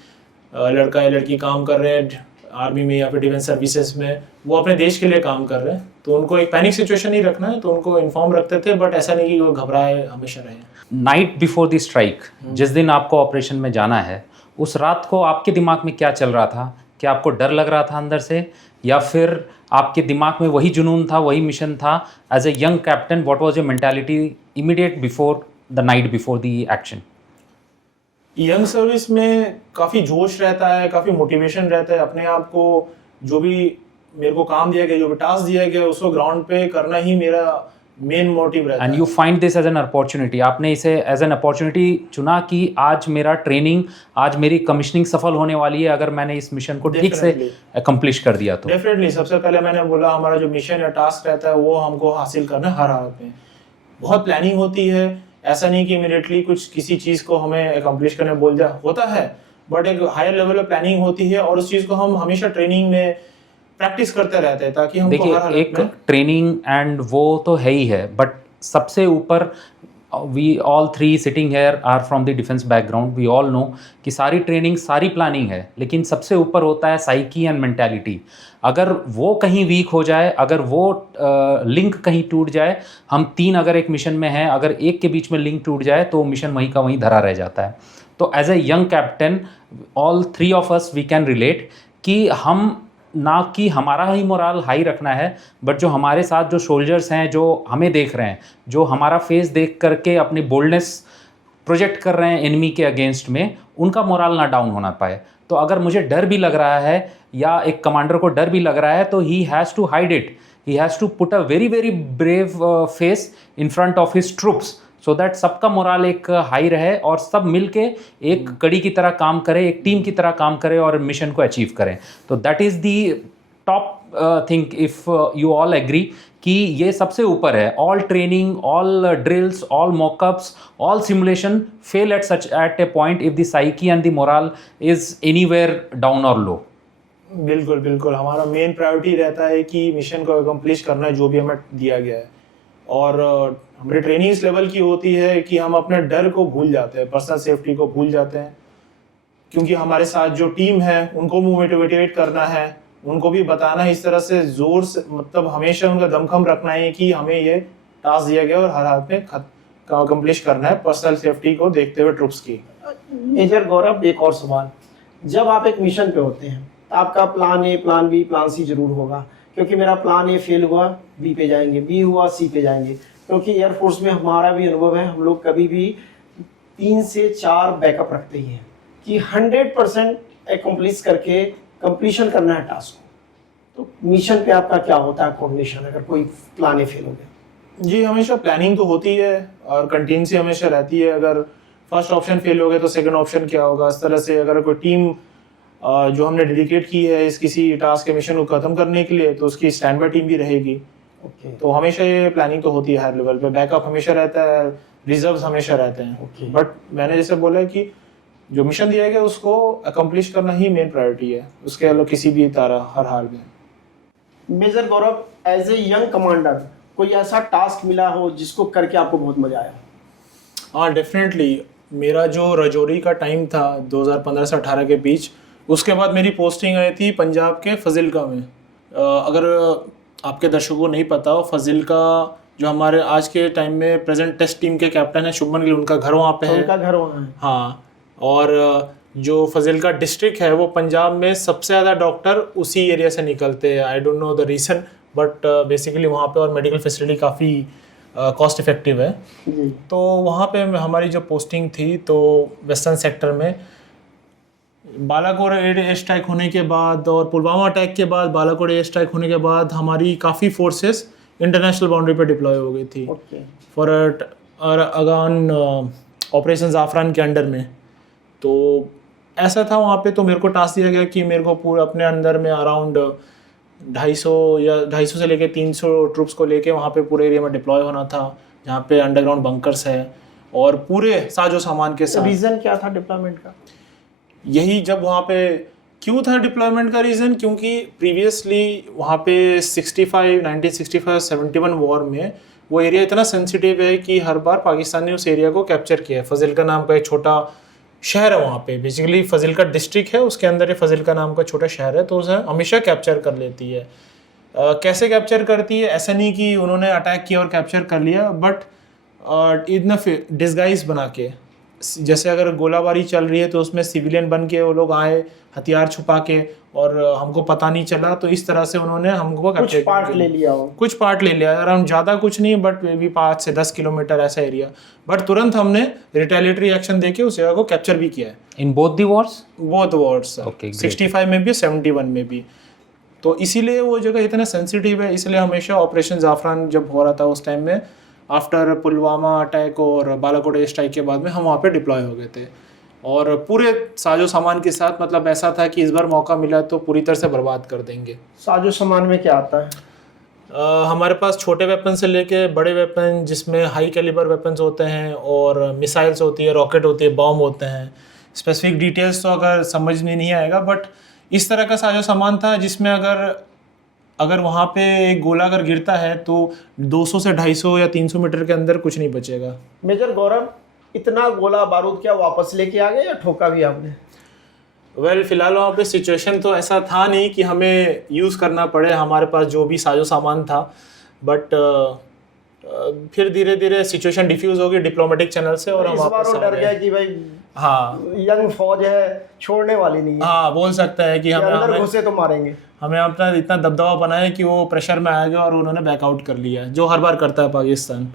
लड़का या लड़की काम कर रहे हैं आर्मी में या फिर डिफेंस सर्विसेज में, वो अपने देश के लिए काम कर रहे हैं, तो उनको एक पैनिक सिचुएशन नहीं रखना है, तो उनको इन्फॉर्म रखते थे, बट ऐसा नहीं कि वो घबराए हमेशा रहे। नाइट बिफोर द स्ट्राइक, जिस दिन आपको ऑपरेशन में जाना है, उस रात को आपके दिमाग में क्या चल रहा था? क्या आपको डर लग रहा था अंदर से, या फिर आपके दिमाग में वही जुनून था, वही मिशन था? As a young captain, what was your mentality immediate before the night before the action? Young service में काफ़ी जोश रहता है, काफ़ी मोटिवेशन रहता है। अपने आप को जो भी मेरे को काम दिया गया, जो भी टास्क दिया गया, उसको ग्राउंड पे करना ही मेरा मेन मोटिव रहता है। And you find this as an opportunity, आपने इसे एज एन अपॉर्चुनिटी चुना कि आज मेरा ट्रेनिंग, आज मेरी कमीशनिंग सफल होने वाली है अगर मैंने इस मिशन को ठीक से अकम्प्लिश कर दिया तो। डेफिनेटली। सबसे पहले मैंने बोला हमारा जो मिशन या टास्क रहता है वो हमको हासिल करना हर हाल में। बहुत प्लानिंग होती है, ऐसा नहीं कि इमीडिएटली कुछ किसी चीज़ को हमें अकम्प्लिश करने बोल दिया होता है, बट एक हायर लेवल पे प्लानिंग होती है और उस चीज़ को हम हमेशा ट्रेनिंग में प्रैक्टिस करते रहते हैं ताकि हमको देखिए, हर हालत एक में ट्रेनिंग एंड वो तो है ही है, बट सबसे ऊपर we all three sitting here are from the defence background, we all know कि सारी ट्रेनिंग सारी प्लानिंग है, लेकिन सबसे ऊपर होता है साइकी एंड मेंटालिटी। अगर वो कहीं वीक हो जाए, अगर वो लिंक कहीं टूट जाए, हम तीन अगर एक मिशन में हैं, अगर एक के बीच में लिंक टूट जाए तो मिशन वहीं का वहीं धरा रह जाता है। तो as a young captain all three of us we can relate कि हम ना कि हमारा ही मोराल हाई रखना है, बट जो हमारे साथ जो सोल्जर्स हैं, जो हमें देख रहे हैं, जो हमारा फेस देख करके अपनी बोल्डनेस प्रोजेक्ट कर रहे हैं एनिमी के अगेंस्ट में, उनका मोराल ना डाउन होना पाए। तो अगर मुझे डर भी लग रहा है या एक कमांडर को डर भी लग रहा है, तो he has to hide it, he has to put a very very brave face in front of his troops, so that सबका मोराल एक हाई रहे और सब मिलके एक कड़ी की तरह काम करें, एक टीम की तरह काम करें और मिशन को अचीव करें। तो that is the top thing, if you all agree कि ये सबसे ऊपर है। All training, all drills, all mockups, all simulation fail at a point if the psyche and the moral is anywhere down और low. बिल्कुल बिल्कुल, हमारा main priority रहता है कि मिशन को अकम्प्लिश करना है जो भी हमें दिया गया है। और हमारी ट्रेनिंग इस लेवल की होती है कि हम अपने डर को भूल जाते हैं, पर्सनल सेफ्टी को भूल जाते हैं, क्योंकि हमारे साथ जो टीम है उनको मोटिवेट करना है, उनको भी बताना है इस तरह से जोर से, मतलब हमेशा उनका दमखम रखना है कि हमें ये टास्क दिया गया और हर हाथ में अकम्प्लिश करना है, पर्सनल सेफ्टी को देखते हुए ट्रुप्स की। मेजर गौरव, एक और सवाल, जब आप एक मिशन पे होते हैं तो आपका plan A, plan B, plan C जरूर होगा, क्योंकि मेरा प्लान ए फेल हुआ, बी पे जाएंगे, बी हुआ, सी पे जाएंगे। क्योंकि एयरफोर्स में हमारा भी अनुभव है, हम लोग कभी भी 3 से 4 बैकअप रखते ही हैं कि 100% एकम्प्लिश करके कंप्लीशन करना है टास्क को। तो मिशन पे आपका क्या होता है कोऑर्डिनेशन, अगर कोई प्लान ए फेल हो गया? जी, हमेशा प्लानिंग तो होती है और कंटिन्यूसी हमेशा रहती है। अगर फर्स्ट ऑप्शन फेल हो गया तो सेकंड ऑप्शन क्या होगा, इस तरह से अगर कोई टीम जो हमने डेडिकेट की है इस किसी टास्क के मिशन को खत्म करने के लिए, तो उसकी स्टैंड बाय टीम भी रहेगी। तो हमेशा ये प्लानिंग तो होती है हर लेवल पे, बैकअप हमेशा रहता है, रिजर्व्स हमेशा रहते हैं। बट मैंने जैसे बोला कि जो मिशन दिया गया उसको अकम्प्लिश करना ही मेन प्रायोरिटी है, उसके अलावा किसी भी तरह हर हाल में। Major Gaurav, as a young commander कोई ऐसा टास्क मिला हो जिसको करके आपको बहुत मजा आया? हाँ, डेफिनेटली। मेरा जो रजौरी का टाइम था 2015 से 18 के बीच, उसके बाद मेरी पोस्टिंग आई थी पंजाब के फजिल्का में। अगर आपके दर्शकों को नहीं पता हो, फजिल्का जो हमारे आज के टाइम में प्रेजेंट टेस्ट टीम के कैप्टन है शुभमन गिल, उनका घर वहाँ पे है। उनका घर वहाँ है। हाँ, और जो फजिल्का डिस्ट्रिक्ट है वो पंजाब में सबसे ज़्यादा डॉक्टर उसी एरिया से निकलते हैं। I don't know the reason, but basically वहाँ पे और मेडिकल फैसिलिटी काफ़ी कॉस्ट इफेक्टिव है। तो वहाँ पे हमारी जो पोस्टिंग थी, तो वेस्टर्न सेक्टर में बालाकोट एयर स्ट्राइक होने के बाद और पुलवामा अटैक के बाद, बालाकोट एयर स्ट्राइक होने के बाद हमारी काफ़ी फोर्सेस इंटरनेशनल बाउंड्री पे डिप्लॉय हो गई थी फॉर अगान ऑपरेशन ज़ाफ़रान के अंडर में। तो ऐसा था वहाँ पे, तो मेरे को टास्क दिया गया कि मेरे को पूरे अपने अंदर में अराउंड 250 से लेके 300 ट्रूप्स को लेके वहाँ पे पूरे एरिया में डिप्लॉय होना था, जहाँ पे अंडरग्राउंड बंकर्स है और पूरे साजो सामान के साथ। रीज़न क्या था डिप्लॉयमेंट का? यही, जब वहाँ पे क्यों था डिप्लॉयमेंट का रीज़न, क्योंकि प्रीवियसली वहाँ पे 1965-71 वॉर में वो एरिया इतना सेंसिटिव है कि हर बार पाकिस्तान ने उस एरिया को कैप्चर किया है। फजिल्का नाम का एक छोटा शहर है वहाँ पे, बेसिकली फजिल्का डिस्ट्रिक्ट है, उसके अंदर ये फजिल्का नाम का छोटा शहर है, तो उसे हमेशा कैप्चर कर लेती है। कैसे कैप्चर करती है, ऐसा नहीं कि उन्होंने अटैक किया और कैप्चर कर लिया, बट इतना डिस्गाइज बना के, जैसे अगर गोलाबारी चल रही है तो उसमें सिविलियन बन के वो लोग आए हथियार छुपा के और हमको पता नहीं चला, तो इस तरह से उन्होंने हमको कुछ पार्ट ले लिया हो, कुछ पार्ट ले लिया, अराउंड ज़्यादा कुछ नहीं, बट मे बी 5 से 10 किलोमीटर ऐसा एरिया। बट तुरंत हमने रिटेलिएटरी एक्शन देके उस जगह को कैप्चर भी किया है। In both the Wars? Both Wars, 65 में भी 71 में भी। तो इसीलिए वो जगह इतना सेंसिटिव है, इसलिए हमेशा ऑपरेशन ज़ाफ़रान जब हो रहा था उस टाइम में, आफ्टर पुलवामा अटैक और बालाकोट एयर स्ट्राइक के बाद में हम वहाँ पे डिप्लॉय हो गए थे और पूरे साजो सामान के साथ। मतलब ऐसा था कि इस बार मौका मिला तो पूरी तरह से बर्बाद कर देंगे। साजो सामान में क्या आता है? हमारे पास छोटे वेपन से लेके बड़े वेपन, जिसमें हाई कैलिबर वेपन्स होते हैं और मिसाइल्स होती है, रॉकेट होती है, बॉम्ब होते हैं, स्पेसिफिक डिटेल्स तो अगर समझ में नहीं आएगा, बट इस तरह का साजो सामान था जिसमें अगर वहाँ पे एक गोला अगर गिरता है तो 200 से 250 या 300 मीटर के अंदर कुछ नहीं बचेगा। मेजर गौरव, इतना गोला बारूद क्या वापस लेके आ गए या ठोका भी आपने? वेल फिलहाल वहाँ पे सिचुएशन तो ऐसा था नहीं कि हमें यूज़ करना पड़े हमारे पास जो भी साजो सामान था, बट फिर धीरे धीरे सिचुएशन डिफ्यूज हो गई डिप्लोमेटिक चैनल से और हम इस बार वापस वो आ डर गए। गया कि भाई हाँ यंग फौज है, छोड़ने वाली नहीं है, हाँ, बोल सकता है कि कि अंदर हमें घुसे तो मारेंगे। हमें अपना इतना दबदबा बनाया कि वो प्रेशर में आ गया और उन्होंने बैकआउट कर लिया, जो हर बार करता है पाकिस्तान।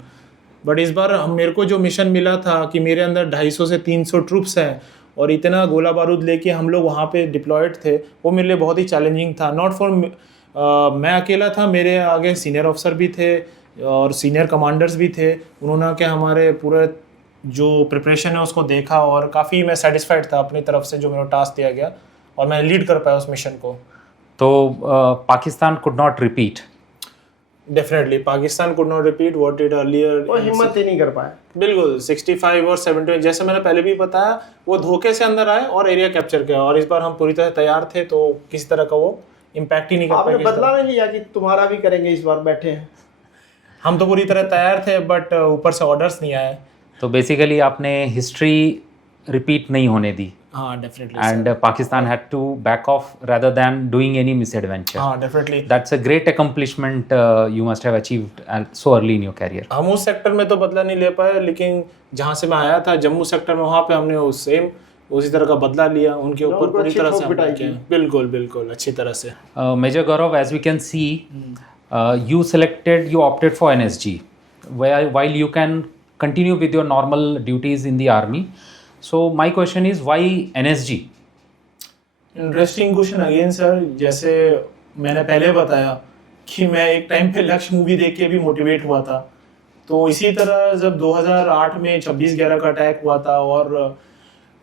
बट इस बार मेरे को जो मिशन मिला था कि मेरे अंदर 250 से 300 ट्रूप्स हैं और इतना गोला बारूद लेके हम लोग वहाँ पे डिप्लॉयड थे, वो मेरे लिए बहुत ही चैलेंजिंग था। नॉट फॉर मैं अकेला था, मेरे आगे सीनियर ऑफिसर भी थे और सीनियर कमांडर्स भी थे। उन्होंने क्या हमारे पूरे जो प्रिपरेशन है उसको देखा और काफ़ी मैं सेटिस्फाइड था अपनी तरफ से जो मेरा टास्क दिया गया और मैं लीड कर पाया उस मिशन को। तो Pakistan could not repeat. Definitely Pakistan could not repeat what it earlier. वो हिम्मत ही नहीं कर पाया। बिल्कुल 65 और 70 जैसे मैंने पहले भी बताया, वो धोखे से अंदर आए और एरिया कैप्चर किया और इस बार हम पूरी तरह तैयार थे तो किसी तरह का वो इम्पैक्ट ही नहीं कर आपने पाए। बदला नहीं लिया कि तुम्हारा भी करेंगे, इस बार बैठे हैं? हम तो पूरी तरह तैयार थे बट ऊपर से ऑर्डर्स नहीं आए। तो बेसिकली आपने हिस्ट्री रिपीट नहीं होने दी हाँ definitely and Pakistan had to back off rather than doing any misadventure. हाँ definitely That's a great accomplishment you must have achieved so early in your career. हम उस सेक्टर में तो बदला नहीं ले पाए, लेकिन जहाँ से मैं आया था जम्मू सेक्टर में, वहाँ पे हमने उसी तरह का बदला लिया, उनके ऊपर उनको पूरी अच्छी तरह ठोक से पिटाई हमला किया। की। बिल्कुल बिल्कुल अच्छी तरह से। Major Gaurav, as we can see, you opted for NSG, while you can continue with your normal duties in the army. So my question is, why NSG? Interesting question again sir. जैसे मैंने पहले बताया कि मैं एक time पे लक्ष्य movie देख के भी मोटिवेट हुआ था, तो इसी तरह जब 2008 में 26/11 का अटैक हुआ था और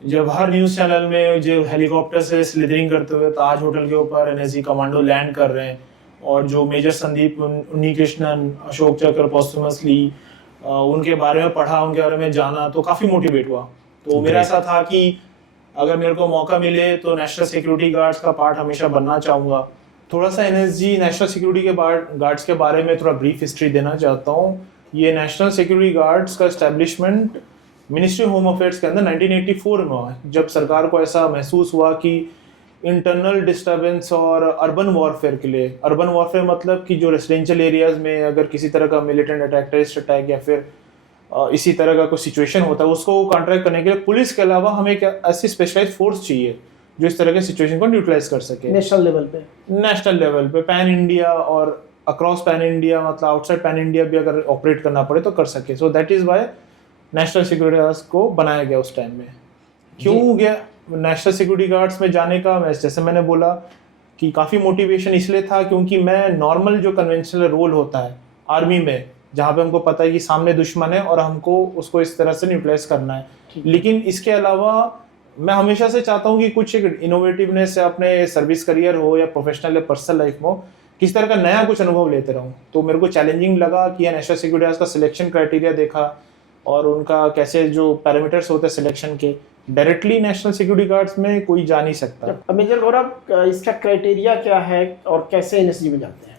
जब हर न्यूज़ चैनल में जो हेलीकॉप्टर से स्लिदरिंग करते हुए ताज होटल के ऊपर एनएसजी कमांडो लैंड कर रहे हैं और जो मेजर संदीप उन्नीकृष्णन, अशोक चक्र पोस्टमसली, उनके बारे में पढ़ा, उनके बारे में जाना, तो काफ़ी मोटिवेट हुआ। तो मेरा ऐसा था कि अगर मेरे को मौका मिले तो नेशनल सिक्योरिटी गार्ड्स का पार्ट हमेशा बनना चाहूँगा। थोड़ा सा एनएसजी नेशनल सिक्योरिटी के गार्ड्स के बारे में थोड़ा ब्रीफ हिस्ट्री देना चाहता हूँ। ये नेशनल सिक्योरिटी गार्ड्स का एस्टेब्लिशमेंट मिनिस्ट्री होम अफेयर्स के अंदर 1984 में हुआ, जब सरकार को ऐसा महसूस हुआ कि इंटरनल डिस्टर्बेंस और अर्बन वॉरफेयर के लिए, अर्बन वॉरफेयर मतलब कि जो रेसिडेंशियल एरियाज में अगर किसी तरह का मिलिटेंट अटैक, टेररिस्ट अटैक या फिर इसी तरह का कोई सिचुएशन होता है, उसको कॉन्ट्रैक्ट करने के लिए पुलिस के अलावा हमें एक ऐसी स्पेशलाइज फोर्स चाहिए जो इस तरह के सिचुएशन को न्यूट्रलाइज कर सके नेशनल लेवल पे पैन इंडिया और अक्रॉस पैन इंडिया, मतलब आउटसाइड पैन इंडिया भी अगर ऑपरेट करना पड़े तो कर सके। So that is why national security guards को बनाया गया उस टाइम में। क्यों गया नेशनल सिक्योरिटी गार्ड्स में जाने का? जैसे मैंने बोला कि काफ़ी मोटिवेशन इसलिए था क्योंकि मैं नॉर्मल जो कन्वेंशनल रोल होता है आर्मी में, जहाँ पे हमको पता है कि सामने दुश्मन है और हमको उसको इस तरह से न्यूट्रलाइज करना है, लेकिन इसके अलावा मैं हमेशा से चाहता हूँ कि कुछ एक इनोवेटिवनेस या अपने सर्विस करियर हो या प्रोफेशनल या पर्सनल लाइफ में हो, किस तरह का नया कुछ अनुभव लेते रहूँ। तो मेरे को चैलेंजिंग लगा कि नेशनल सिक्योरिटी गार्ड्स का सिलेक्शन क्राइटेरिया देखा और उनका कैसे जो पैरामीटर्स होते हैं सिलेक्शन के, डायरेक्टली नेशनल सिक्योरिटी गार्ड्स में कोई जा नहीं सकता। मेजर गौरव, इसका क्राइटेरिया क्या है और कैसे एनएसजी में जाते हैं?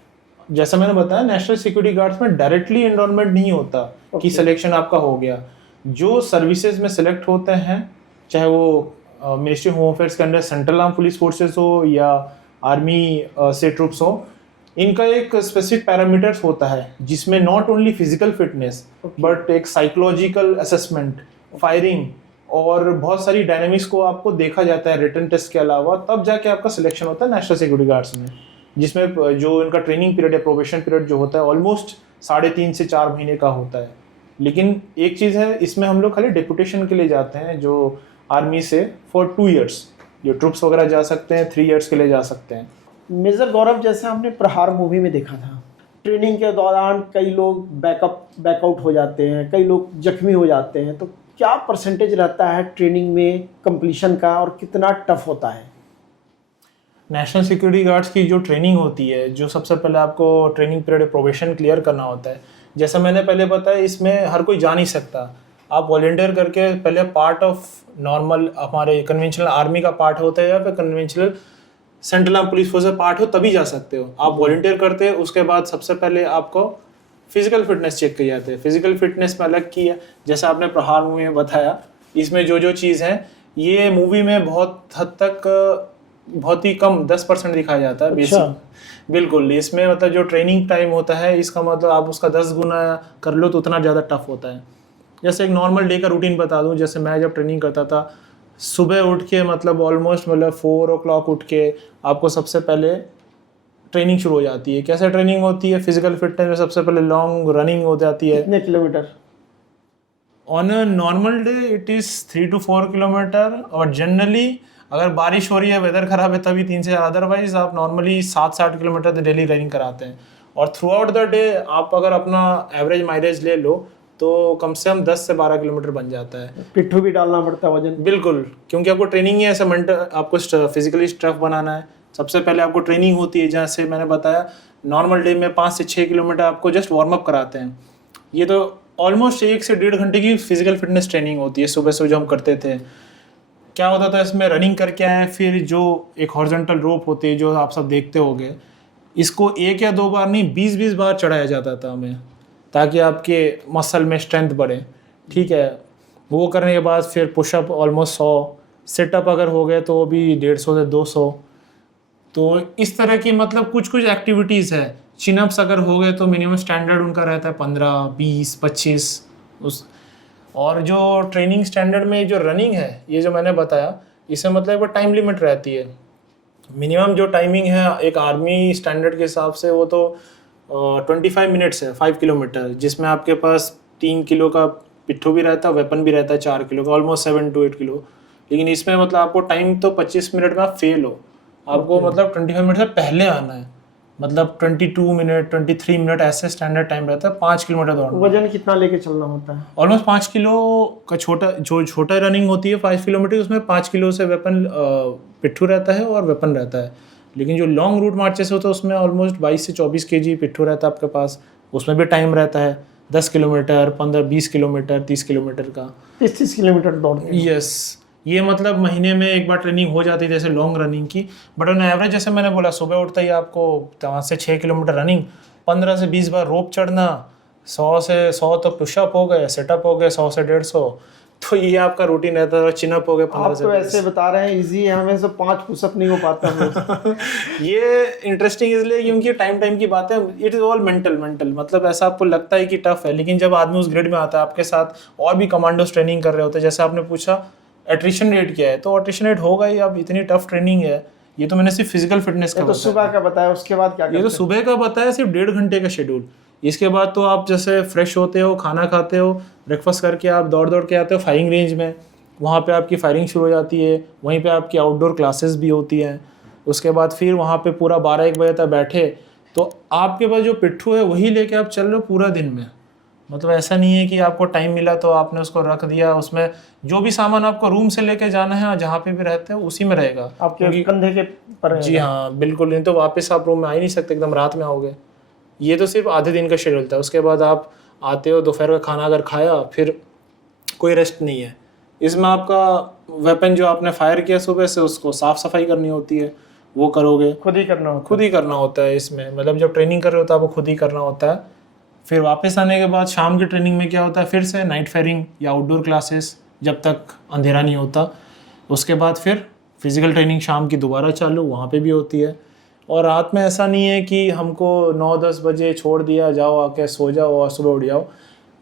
जैसा मैंने बताया, नेशनल सिक्योरिटी गार्ड्स में डायरेक्टली एनरोलमेंट नहीं होता कि सिलेक्शन आपका हो गया। जो सर्विसेज में सिलेक्ट होते हैं, चाहे वो मिनिस्ट्री होम अफेयर्स के under central arm police forces हो या आर्मी से ट्रूप्स हो, इनका एक स्पेसिफिक पैरामीटर्स होता है जिसमें not only physical fitness but एक साइकोलॉजिकल असेसमेंट, फायरिंग और बहुत सारी डायनेमिक्स को आपको देखा जाता है रिटन टेस्ट के अलावा, तब जाके आपका सिलेक्शन होता है नेशनल सिक्योरिटी गार्ड्स में, जिसमें जो इनका ट्रेनिंग पीरियड या प्रोबेशन पीरियड जो होता है ऑलमोस्ट 3.5 से 4 महीने का होता है। लेकिन एक चीज़ है, इसमें हम लोग खाली डेपुटेशन के लिए जाते हैं जो आर्मी से फॉर 2 ईयर्स, जो ट्रूप्स वगैरह जा सकते हैं 3 ईयर्स के लिए जा सकते हैं। मेजर गौरव, जैसे हमने प्रहार मूवी में देखा था, ट्रेनिंग के दौरान कई लोग बैकआउट हो जाते हैं, कई लोग जख्मी हो जाते हैं, तो क्या परसेंटेज रहता है ट्रेनिंग में कंप्लीशन का और कितना टफ होता है? नेशनल सिक्योरिटी गार्ड्स की जो ट्रेनिंग होती है, जो सबसे पहले आपको ट्रेनिंग पीरियड प्रोबेशन क्लियर करना होता है, जैसा मैंने पहले बताया, इसमें हर कोई जा नहीं सकता। आप वॉलेंटियर करके पहले पार्ट ऑफ नॉर्मल हमारे कन्वेंशनल आर्मी का पार्ट होता है या फिर conventional central arm police force का पार्ट हो तभी जा सकते हो। आप वॉलेंटियर करते हैं, उसके बाद सबसे पहले आपको फिजिकल फिटनेस चेक किए जाते हैं। फिजिकल फिटनेस में अलग की है, जैसे आपने प्रहार मूवी में बताया, इसमें जो जो चीज़ है ये मूवी में बहुत हद तक बहुत ही कम 10% दिखाया जाता है। बेसिक बिल्कुल, इसमें मतलब जो ट्रेनिंग टाइम होता है इसका मतलब आप उसका 10 गुना कर लो तो उतना ज़्यादा टफ होता है। जैसे एक नॉर्मल डे का रूटीन बता दूं, जैसे मैं जब ट्रेनिंग करता था सुबह उठ के मतलब ऑलमोस्ट मतलब 4 o'clock उठ के आपको सबसे पहले ट्रेनिंग शुरू हो जाती है। कैसे ट्रेनिंग होती है? फिजिकल फिटनेस में सबसे पहले लॉन्ग रनिंग हो जाती है। कितने kilometre? On a normal day it is 3 to 4 kilometre, और जनरली अगर बारिश हो रही है, वेदर खराब है, तभी 3 से 4। अदरवाइज आप नॉर्मली 7-8 किलोमीटर तो डेली रनिंग कराते हैं। और थ्रू आउट द डे आप अगर अपना एवरेज माइलेज ले लो तो कम से कम 10 से 12 किलोमीटर बन जाता है। पिट्ठू भी डालना पड़ता है वजन? बिल्कुल, क्योंकि आपको ट्रेनिंग ही है, ऐसा मेंटल आपको फिजिकली स्ट्रफ बनाना है। सबसे पहले आपको ट्रेनिंग होती है, जैसे मैंने बताया नॉर्मल डे में 5 से 6 किलोमीटर आपको जस्ट वार्म अप कराते हैं। ये तो ऑलमोस्ट 1 से 1.5 घंटे की फिजिकल फिटनेस ट्रेनिंग होती है सुबह सुबह जो हम करते थे। क्या होता था इसमें? रनिंग करके आए, फिर जो एक हॉरिजॉन्टल रोप होती है जो आप सब देखते होंगे, इसको 1 या 2 बार नहीं 20-20 बार चढ़ाया जाता था हमें, ताकि आपके मसल में स्ट्रेंथ बढ़े। ठीक है, वो करने के बाद फिर पुशअप ऑलमोस्ट 100, सिटअप अगर हो गए तो वो भी 150 से 200। तो इस तरह की मतलब कुछ कुछ एक्टिविटीज़ है। चिनअप्स अगर हो गए तो मिनिमम स्टैंडर्ड उनका रहता है 15, 20, 25 उस। और जो ट्रेनिंग स्टैंडर्ड में जो रनिंग है, ये जो मैंने बताया, इसमें मतलब एक टाइम लिमिट रहती है। मिनिमम जो टाइमिंग है एक आर्मी स्टैंडर्ड के हिसाब से वो तो 25 मिनट्स है 5 किलोमीटर, जिसमें आपके पास 3 किलो का पिट्ठू भी रहता है, वेपन भी रहता है 4 किलो का, ऑलमोस्ट 7 to 8 किलो। लेकिन इसमें मतलब आपको टाइम तो 25 मिनट में आप फेल हो, आपको मतलब 25 मिनट से पहले आना है, मतलब 22 मिनट 23 मिनट ऐसे स्टैंडर्ड टाइम रहता है 5 किलोमीटर दौड़ना। वजन कितना लेके चलना होता है? ऑलमोस्ट 5 किलो का छोटा रनिंग होती है 5 किलोमीटर, उसमें 5 किलो से वेपन पिट्ठू रहता है और वेपन रहता है। लेकिन जो लॉन्ग रूट मार्चेस होता है उसमें ऑलमोस्ट 22 से 24 केजी पिट्ठू रहता है आपके पास, उसमें भी टाइम रहता है 10 किलोमीटर, 15-20 किलोमीटर, 30 किलोमीटर का। 30 किलोमीटर दौड़ते हैं? यस, ये मतलब महीने में एक बार ट्रेनिंग हो जाती है जैसे लॉन्ग रनिंग की। बट ऑन एवरेज जैसे मैंने बोला सुबह उठते ही आपको 5 से 6 किलोमीटर रनिंग, 15 से 20 बार रोप चढ़ना, 100 से 100 तो पुशअप हो गए, सेटअप हो गए 100 से 150, तो ये आपका रूटीन रहता है। चिनअप हो गए 15 से 20। आप तो ऐसे बता रहे हैं इजी है, हमें से 5 पुशअप नहीं हो पाता है। ये इंटरेस्टिंग इसलिए क्योंकि टाइम की बात है, इट इज़ ऑल मेंटल। मतलब ऐसा आपको लगता है कि टफ है, लेकिन जब आदमी उस ग्रेड में आता है, आपके साथ और भी कमांडोज ट्रेनिंग कर रहे होते हैं। जैसे आपने पूछा एट्रिशन रेट क्या है, तो एट्रिशन रेट होगा ही। अब इतनी टफ ट्रेनिंग है, ये तो मैंने सिर्फ फिजिकल फिटनेस का तो सुबह का बताया, उसके बाद क्या करते ये तो सुबह का बताया, सिर्फ 1.5 घंटे का शेड्यूल। इसके बाद तो आप जैसे फ्रेश होते हो, खाना खाते हो, ब्रेकफास्ट करके आप दौड़ के आते हो फायरिंग रेंज में, वहाँ पे आपकी फायरिंग शुरू हो जाती है। वहीं पे आपकी आउटडोर क्लासेस भी होती हैं। उसके बाद फिर वहाँ पे पूरा 12-1 बजे तक बैठे, तो आपके पास जो पिट्ठू है वही लेके आप चल रहे हो पूरा दिन में। मतलब ऐसा नहीं है कि आपको टाइम मिला तो आपने उसको रख दिया, उसमें जो भी सामान आपको रूम से लेके जाना है जहाँ पे भी रहते हो उसी में रहेगा आपके कंधे के पर? जी हाँ बिल्कुल, नहीं तो वापस आप रूम में आ ही नहीं सकते, एकदम रात में आओगे। ये तो सिर्फ आधे दिन का शेड्यूल था। उसके बाद आप आते हो, दोपहर का खाना अगर खाया, फिर कोई रेस्ट नहीं है। इसमें आपका वेपन जो आपने फायर किया सुबह से, उसको साफ़ सफाई करनी होती है, वो करोगे, खुद ही करना होता है इसमें। मतलब जब ट्रेनिंग कर रहे हो तो आपको खुद ही करना होता है। फिर वापस आने के बाद शाम की ट्रेनिंग में क्या होता है, फिर से नाइट फायरिंग या आउटडोर क्लासेस जब तक अंधेरा नहीं होता। उसके बाद फिर फिज़िकल ट्रेनिंग शाम की दोबारा चालू, वहाँ पे भी होती है। और रात में ऐसा नहीं है कि हमको 9-10 बजे छोड़ दिया, जाओ आके सो जाओ और सुबह उठ जाओ।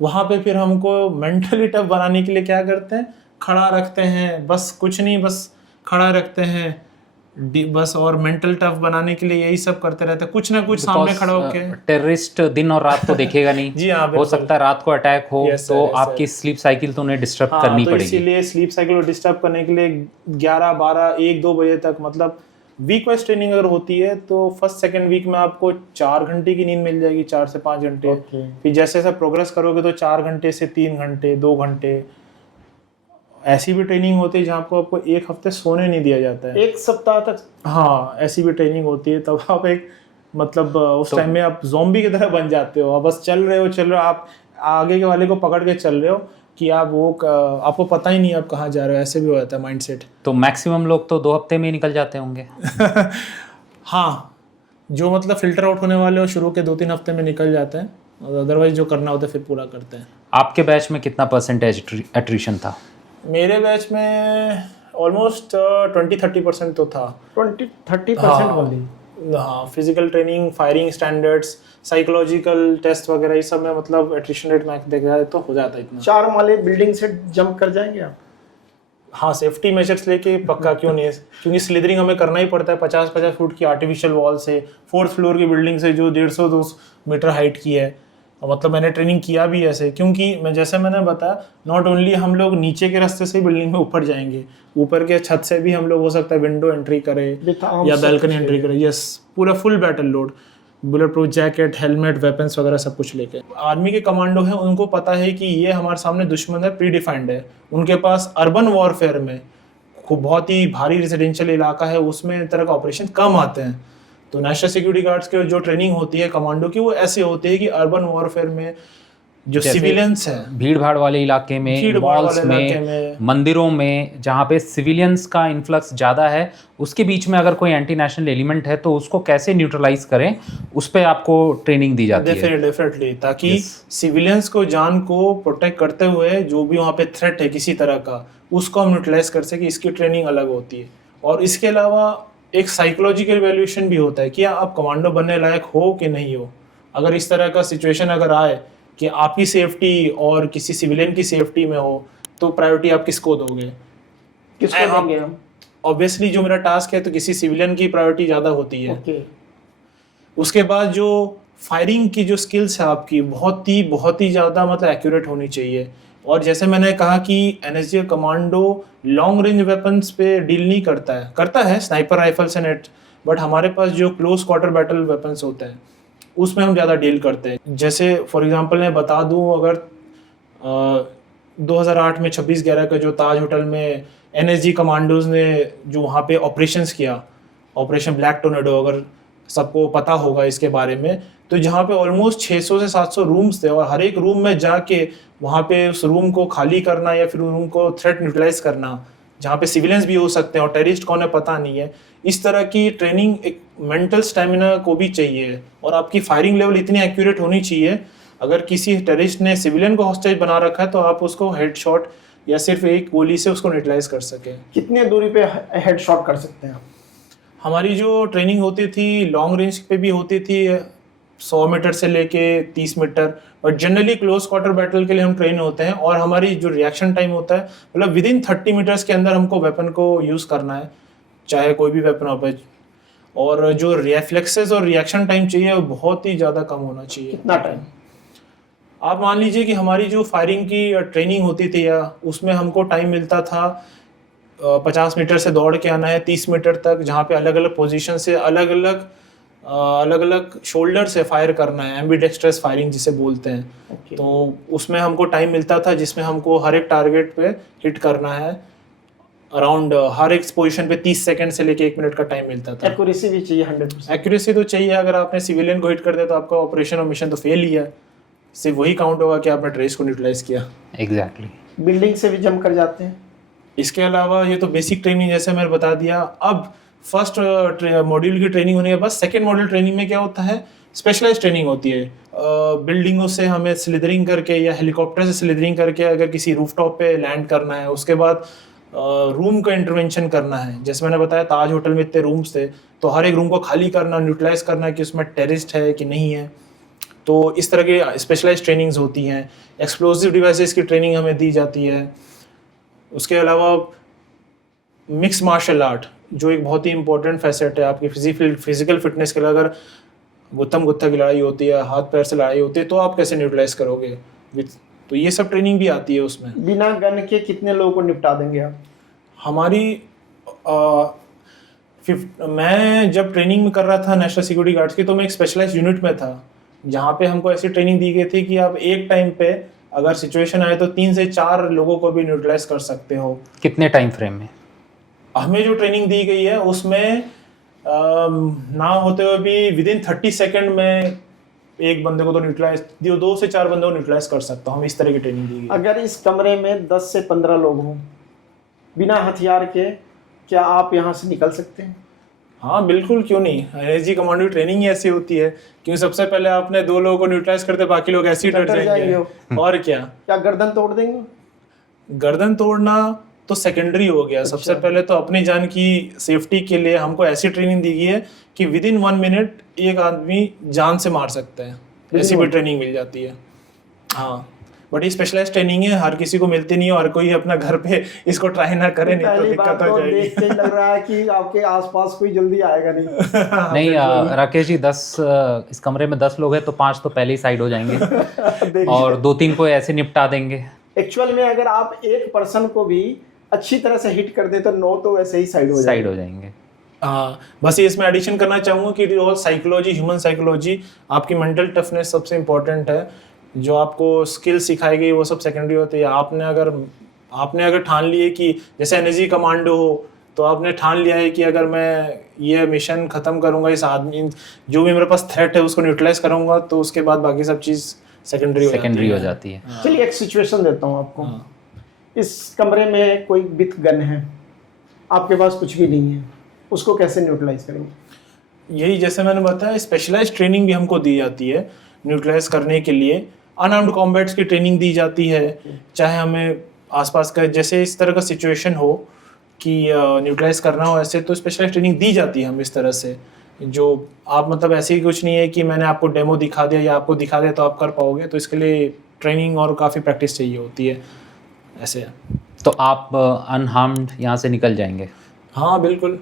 वहाँ पे फिर हमको मेंटली टफ बनाने के लिए क्या करते हैं, खड़ा रखते हैं, बस कुछ नहीं, बस खड़ा रखते हैं बस। और मेंटल टफ बनाने के लिए यही सब करते रहते हैं, कुछ ना कुछ सामने खड़ा होके। टेररिस्ट दिन और रात तो देखेगा नहीं। जी हाँ, हो सकता है रात को अटैक हो, तो आपकी स्लीप साइकिल तो उन्हें डिस्टर्ब करनी पड़ेगी। इसीलिए स्लीप साइकिल को डिस्टर्ब करने के लिए 11, 12, 1, 2 बजे तक, मतलब वीक वाइज ट्रेनिंग अगर होती है तो फर्स्ट सेकंड वीक में आपको 4 घंटे की नींद मिल जाएगी, 4 से 5 घंटे। फिर जैसे जैसे प्रोग्रेस करोगे तो 4 घंटे से 3 घंटे, 2 घंटे। ऐसी भी ट्रेनिंग होती है जहाँ आपको 1 हफ्ते सोने नहीं दिया जाता है, 1 सप्ताह तक। हाँ, ऐसी भी ट्रेनिंग होती है। तब आप एक मतलब उस टाइम में आप ज़ॉम्बी की तरह बन जाते हो। आप बस चल रहे हो, आप आगे के वाले को पकड़ के चल रहे हो, कि आप आपको पता ही नहीं आप कहाँ जा रहे हो, ऐसे भी हो जाता है माइंडसेट। तो मैक्सिमम लोग तो 2 हफ्ते में ही निकल जाते होंगे। हाँ, जो मतलब फिल्टर आउट होने वाले हो शुरू के 2-3 हफ्ते में निकल जाते हैं, और अदरवाइज जो करना होता है फिर पूरा करते हैं। आपके बैच में कितना परसेंटेज एट्रिशन था? मेरे बैच में ऑलमोस्ट 20-30% तो था। 20-30% वाली? हाँ, physical training, firing standards, psychological test वगैरह, ये सब में मतलब एट्रिशन रेट मैक्स देखा जाए तो हो जाता है इतना। 4 माले बिल्डिंग से जंप कर जाएंगे आप? हाँ, सेफ्टी मेजर्स लेके पक्का क्यों नहीं है, क्योंकि स्लिदरिंग हमें करना ही पड़ता है 50-50 फुट की आर्टिफिशियल वॉल से, 4th फ्लोर की बिल्डिंग से जो 150-200 मीटर हाइट की है। और मतलब मैंने ट्रेनिंग किया भी ऐसे, क्योंकि मैंने बताया नॉट ओनली हम लोग नीचे के रास्ते से बिल्डिंग में ऊपर जाएंगे, ऊपर के छत से भी हम लोग हो सकता है विंडो एंट्री करें या बैल्कनी एंट्री करें। यस, पूरा full battle load, bullet proof jacket, helmet, weapons वगैरह सब कुछ लेके। आर्मी के कमांडो हैं, उनको पता है कि ये हमारे सामने दुश्मन है, प्री डिफाइंड है। उनके पास अर्बन वॉरफेयर में खूब बहुत ही भारी रेजिडेंशियल इलाका है, उसमें इस तरह का ऑपरेशन कम आते हैं। तो नेशनल सिक्योरिटी गार्ड्स के जो ट्रेनिंग होती है कमांडो की, वो ऐसे होती है कि अर्बन वॉरफेयर में जो सिविलियंस हैं, भीड़ भाड़ वाले इलाके में, मॉल्स में, मंदिरों में, जहाँ पे सिविलियंस का इन्फ्लक्स ज़्यादा है, उसके बीच में अगर कोई एंटी नेशनल एलिमेंट है तो उसको कैसे न्यूट्रलाइज करें, उस पर आपको ट्रेनिंग दी जाती है। डेफिनेटली, ताकि सिविलियंस को, जान को प्रोटेक्ट करते हुए जो भी वहाँ पे थ्रेट है किसी तरह का, उसको हम न्यूट्रलाइज कर सके, इसकी ट्रेनिंग अलग होती है। और इसके अलावा एक साइकोलॉजिकल वैल्यूएशन भी होता है कि आप कमांडो बनने लायक हो कि नहीं हो। अगर इस तरह का सिचुएशन अगर आए कि आपकी सेफ्टी और किसी सिविलियन की सेफ्टी में हो, तो प्रायोरिटी आप किसको दोगे? किसको देंगे हम? ऑब्वियसली जो मेरा टास्क है तो किसी सिविलियन की प्रायोरिटी ज़्यादा होती है। Okay. उसके बाद जो फायरिंग की जो स्किल्स है आपकी बहुत ही ज़्यादा मतलब एक्यूरेट होनी चाहिए। और जैसे मैंने कहा कि NSG commando long range weapons पे डील नहीं करता है sniper rifles and net, but हमारे पास जो क्लोज क्वार्टर बैटल वेपन्स होते हैं उसमें हम ज़्यादा डील करते हैं। जैसे फॉर एग्जांपल मैं बता दूं, अगर 2008 में 26/11 का जो ताज होटल में एनएसजी कमांडोज ने जो वहाँ पे ऑपरेशंस किया, ऑपरेशन ब्लैक टोर्नेडो, अगर सबको पता होगा इसके बारे में, तो जहाँ पे ऑलमोस्ट 600 से 700 रूम्स थे, और हर एक रूम में जाके वहाँ पे उस रूम को खाली करना या फिर रूम को थ्रेट न्यूट्रलाइज करना, जहाँ पे सिविलियंस भी हो सकते हैं और टेररिस्ट कौन है पता नहीं है। इस तरह की ट्रेनिंग एक मेंटल स्टेमिना को भी चाहिए, और आपकी फायरिंग लेवल इतनी एक्यूरेट होनी चाहिए, अगर किसी टेररिस्ट ने सिविलियन को हॉस्टेज बना रखा है तो आप उसको हेडशॉट या सिर्फ एक गोली से उसको न्यूट्रलाइज कर सकें। कितने दूरी पे हेडशॉट कर सकते हैं? हमारी जो ट्रेनिंग होती थी लॉन्ग रेंज पे भी होती थी, 100 मीटर से लेके 30 मीटर, और जनरली क्लोज क्वार्टर बैटल के लिए हम ट्रेन होते हैं। और हमारी जो रिएक्शन टाइम होता है, मतलब विद इन 30 मीटर्स के अंदर हमको वेपन को यूज़ करना है, चाहे कोई भी वेपन हो पाए। और जो रिफ्लेक्सेस और रिएक्शन टाइम चाहिए वो बहुत ही ज़्यादा कम होना चाहिए। कितना टाइम? आप मान लीजिए कि हमारी जो फायरिंग की ट्रेनिंग होती थी या उसमें हमको टाइम मिलता था 50 मीटर से दौड़ के आना है 30 मीटर तक, जहाँ पे अलग अलग पोजीशन से अलग अलग शोल्डर से फायर करना है, एम्बीडेक्स्ट्रस फायरिंग जिसे बोलते हैं। Okay. तो उसमें हमको टाइम मिलता था जिसमें हमको हर एक टारगेट पे हिट करना है, अराउंड हर एक पोजीशन पे 30 सेकंड से लेके 1 मिनट का टाइम मिलता था। एक्यूरेसी भी चाहिए 100%? एक्यूरेसी तो चाहिए, अगर आपने सिविलियन को हिट कर दिया तो आपका ऑपरेशन और मिशन तो फेल ही है, सिर्फ वही काउंट होगा कि आपने ट्रेस को न्यूट्रलाइज किया। एग्जैक्टली। बिल्डिंग से भी जंप कर जाते हैं? इसके अलावा ये तो बेसिक ट्रेनिंग जैसे मैंने बता दिया। अब फर्स्ट मॉड्यूल की ट्रेनिंग होने के बाद सेकेंड मॉड्यूल ट्रेनिंग में क्या होता है, स्पेशलाइज ट्रेनिंग होती है। बिल्डिंगों से हमें स्लिदरिंग करके या हेलीकॉप्टर से स्लिदरिंग करके अगर किसी रूफटॉप पे लैंड करना है, उसके बाद रूम का इंटरवेंशन करना है। जैसे मैंने बताया ताज होटल में इतने रूम्स थे, तो हर एक रूम को खाली करना, न्यूट्रलाइज करना कि उसमें टेररिस्ट है कि नहीं है। तो इस तरह की स्पेशलाइज ट्रेनिंग्स होती हैं। एक्सप्लोसिव डिवाइसेस की ट्रेनिंग हमें दी जाती है। उसके अलावा मिक्स मार्शल आर्ट जो एक बहुत ही इंपॉर्टेंट फैसेट है आपकी फिजिकल फिटनेस के लिए। अगर गुत्थम गुत्था की लड़ाई होती है, हाथ पैर से लड़ाई होती है, तो आप कैसे न्यूट्रलाइज करोगे, तो ये सब ट्रेनिंग भी आती है उसमें। बिना गन के कितने लोगों को निपटा देंगे आप? हमारी मैं जब ट्रेनिंग में कर रहा था नेशनल सिक्योरिटी गार्ड्स की, तो मैं एक स्पेशलाइज्ड यूनिट में था, जहाँ पे हमको ऐसी ट्रेनिंग दी गई थी कि आप एक टाइम पे अगर सिचुएशन आए तो 3 से 4 लोगों को भी न्यूट्रलाइज कर सकते हो। कितने टाइम फ्रेम में? हमें जो ट्रेनिंग दी गई है उसमें ना होते हुए भी विद इन 30 सेकेंड में एक बंदे को तो न्यूट्रलाइज, 2 से 4 बंदे को न्यूट्रलाइज कर सकता हूँ, हम इस तरह की ट्रेनिंग दी गई। अगर इस कमरे में 10 से 15 लोग हों बिना हथियार के, क्या आप यहाँ से निकल सकते हैं? हाँ बिल्कुल, क्यों नहीं। एनर्जी कमांडो की ट्रेनिंग ही ऐसी होती है, क्योंकि सबसे पहले आपने 2 लोगों को न्यूट्रलाइज करते, बाकी लोग ऐसे ही डर जाएंगे। और क्या गर्दन तोड़ देंगे? गर्दन तोड़ना तो सेकेंडरी हो गया। सबसे पहले तो अपनी जान की सेफ्टी के लिए हमको ऐसी ट्रेनिंग दी गई है कि विद इन 1 मिनट एक आदमी जान से मार सकता है, ऐसी भी ट्रेनिंग मिल जाती है। हाँ, बट ये स्पेशलाइज ट्रेनिंग है, हर किसी को मिलती नहीं है, और कोई अपना घर पे इसको ट्राई ना करे, नहीं तो दिक्कत हो जाएगी। देख के लग रहा है कि आपके आसपास कोई जल्दी आएगा नहीं। नहीं राकेश जी, 10 इस कमरे में 10 लोग हैं तो 5 तो पहले ही साइड हो जाएंगे और 2-3 को ऐसे निपटा देंगे। एक्चुअल में अगर आप एक पर्सन को भी अच्छी तरह से हिट कर दे तो 9 तो वैसे ही साइड हो जाएंगे। हाँ, बस ये इसमें एडिशन करना चाहूँगा कि और साइकोलॉजी, ह्यूमन साइकोलॉजी, आपकी मेंटल टफनेस सबसे इम्पोर्टेंट है। जो आपको स्किल सिखाई गई वो सब सेकेंडरी होती है। आपने अगर ठान लिए कि जैसे एनर्जी कमांडो हो, तो आपने ठान लिया है कि अगर मैं ये मिशन ख़त्म करूँगा, इस आदमी जो भी मेरे पास थ्रेट है उसको न्यूट्रलाइज करूँगा, तो उसके बाद बाकी सब चीज़ सेकेंडरी हो जाती है। चलिए एक सिचुएशन देता हूँ आपको। इस कमरे में कोई विथ गन है, आपके पास कुछ भी नहीं है, उसको कैसे न्यूट्रलाइज करेंगे? यही जैसे मैंने बताया, स्पेशलाइज्ड ट्रेनिंग भी हमको दी जाती है न्यूट्रलाइज करने के लिए। अनआर्म्ड कॉम्बैट्स की ट्रेनिंग दी जाती है, चाहे हमें आसपास का जैसे इस तरह का सिचुएशन हो कि न्यूट्रलाइज करना हो ऐसे, तो स्पेशलाइज्ड ट्रेनिंग दी जाती है हम इस तरह से। जो आप मतलब ऐसे ही कुछ नहीं है कि मैंने आपको डेमो दिखा दिया या आपको दिखा दिया तो आप कर पाओगे, तो इसके लिए ट्रेनिंग और काफ़ी प्रैक्टिस चाहिए होती है ऐसे। तो आप अनहार्म्ड यहाँ से निकल जाएंगे? हाँ बिल्कुल,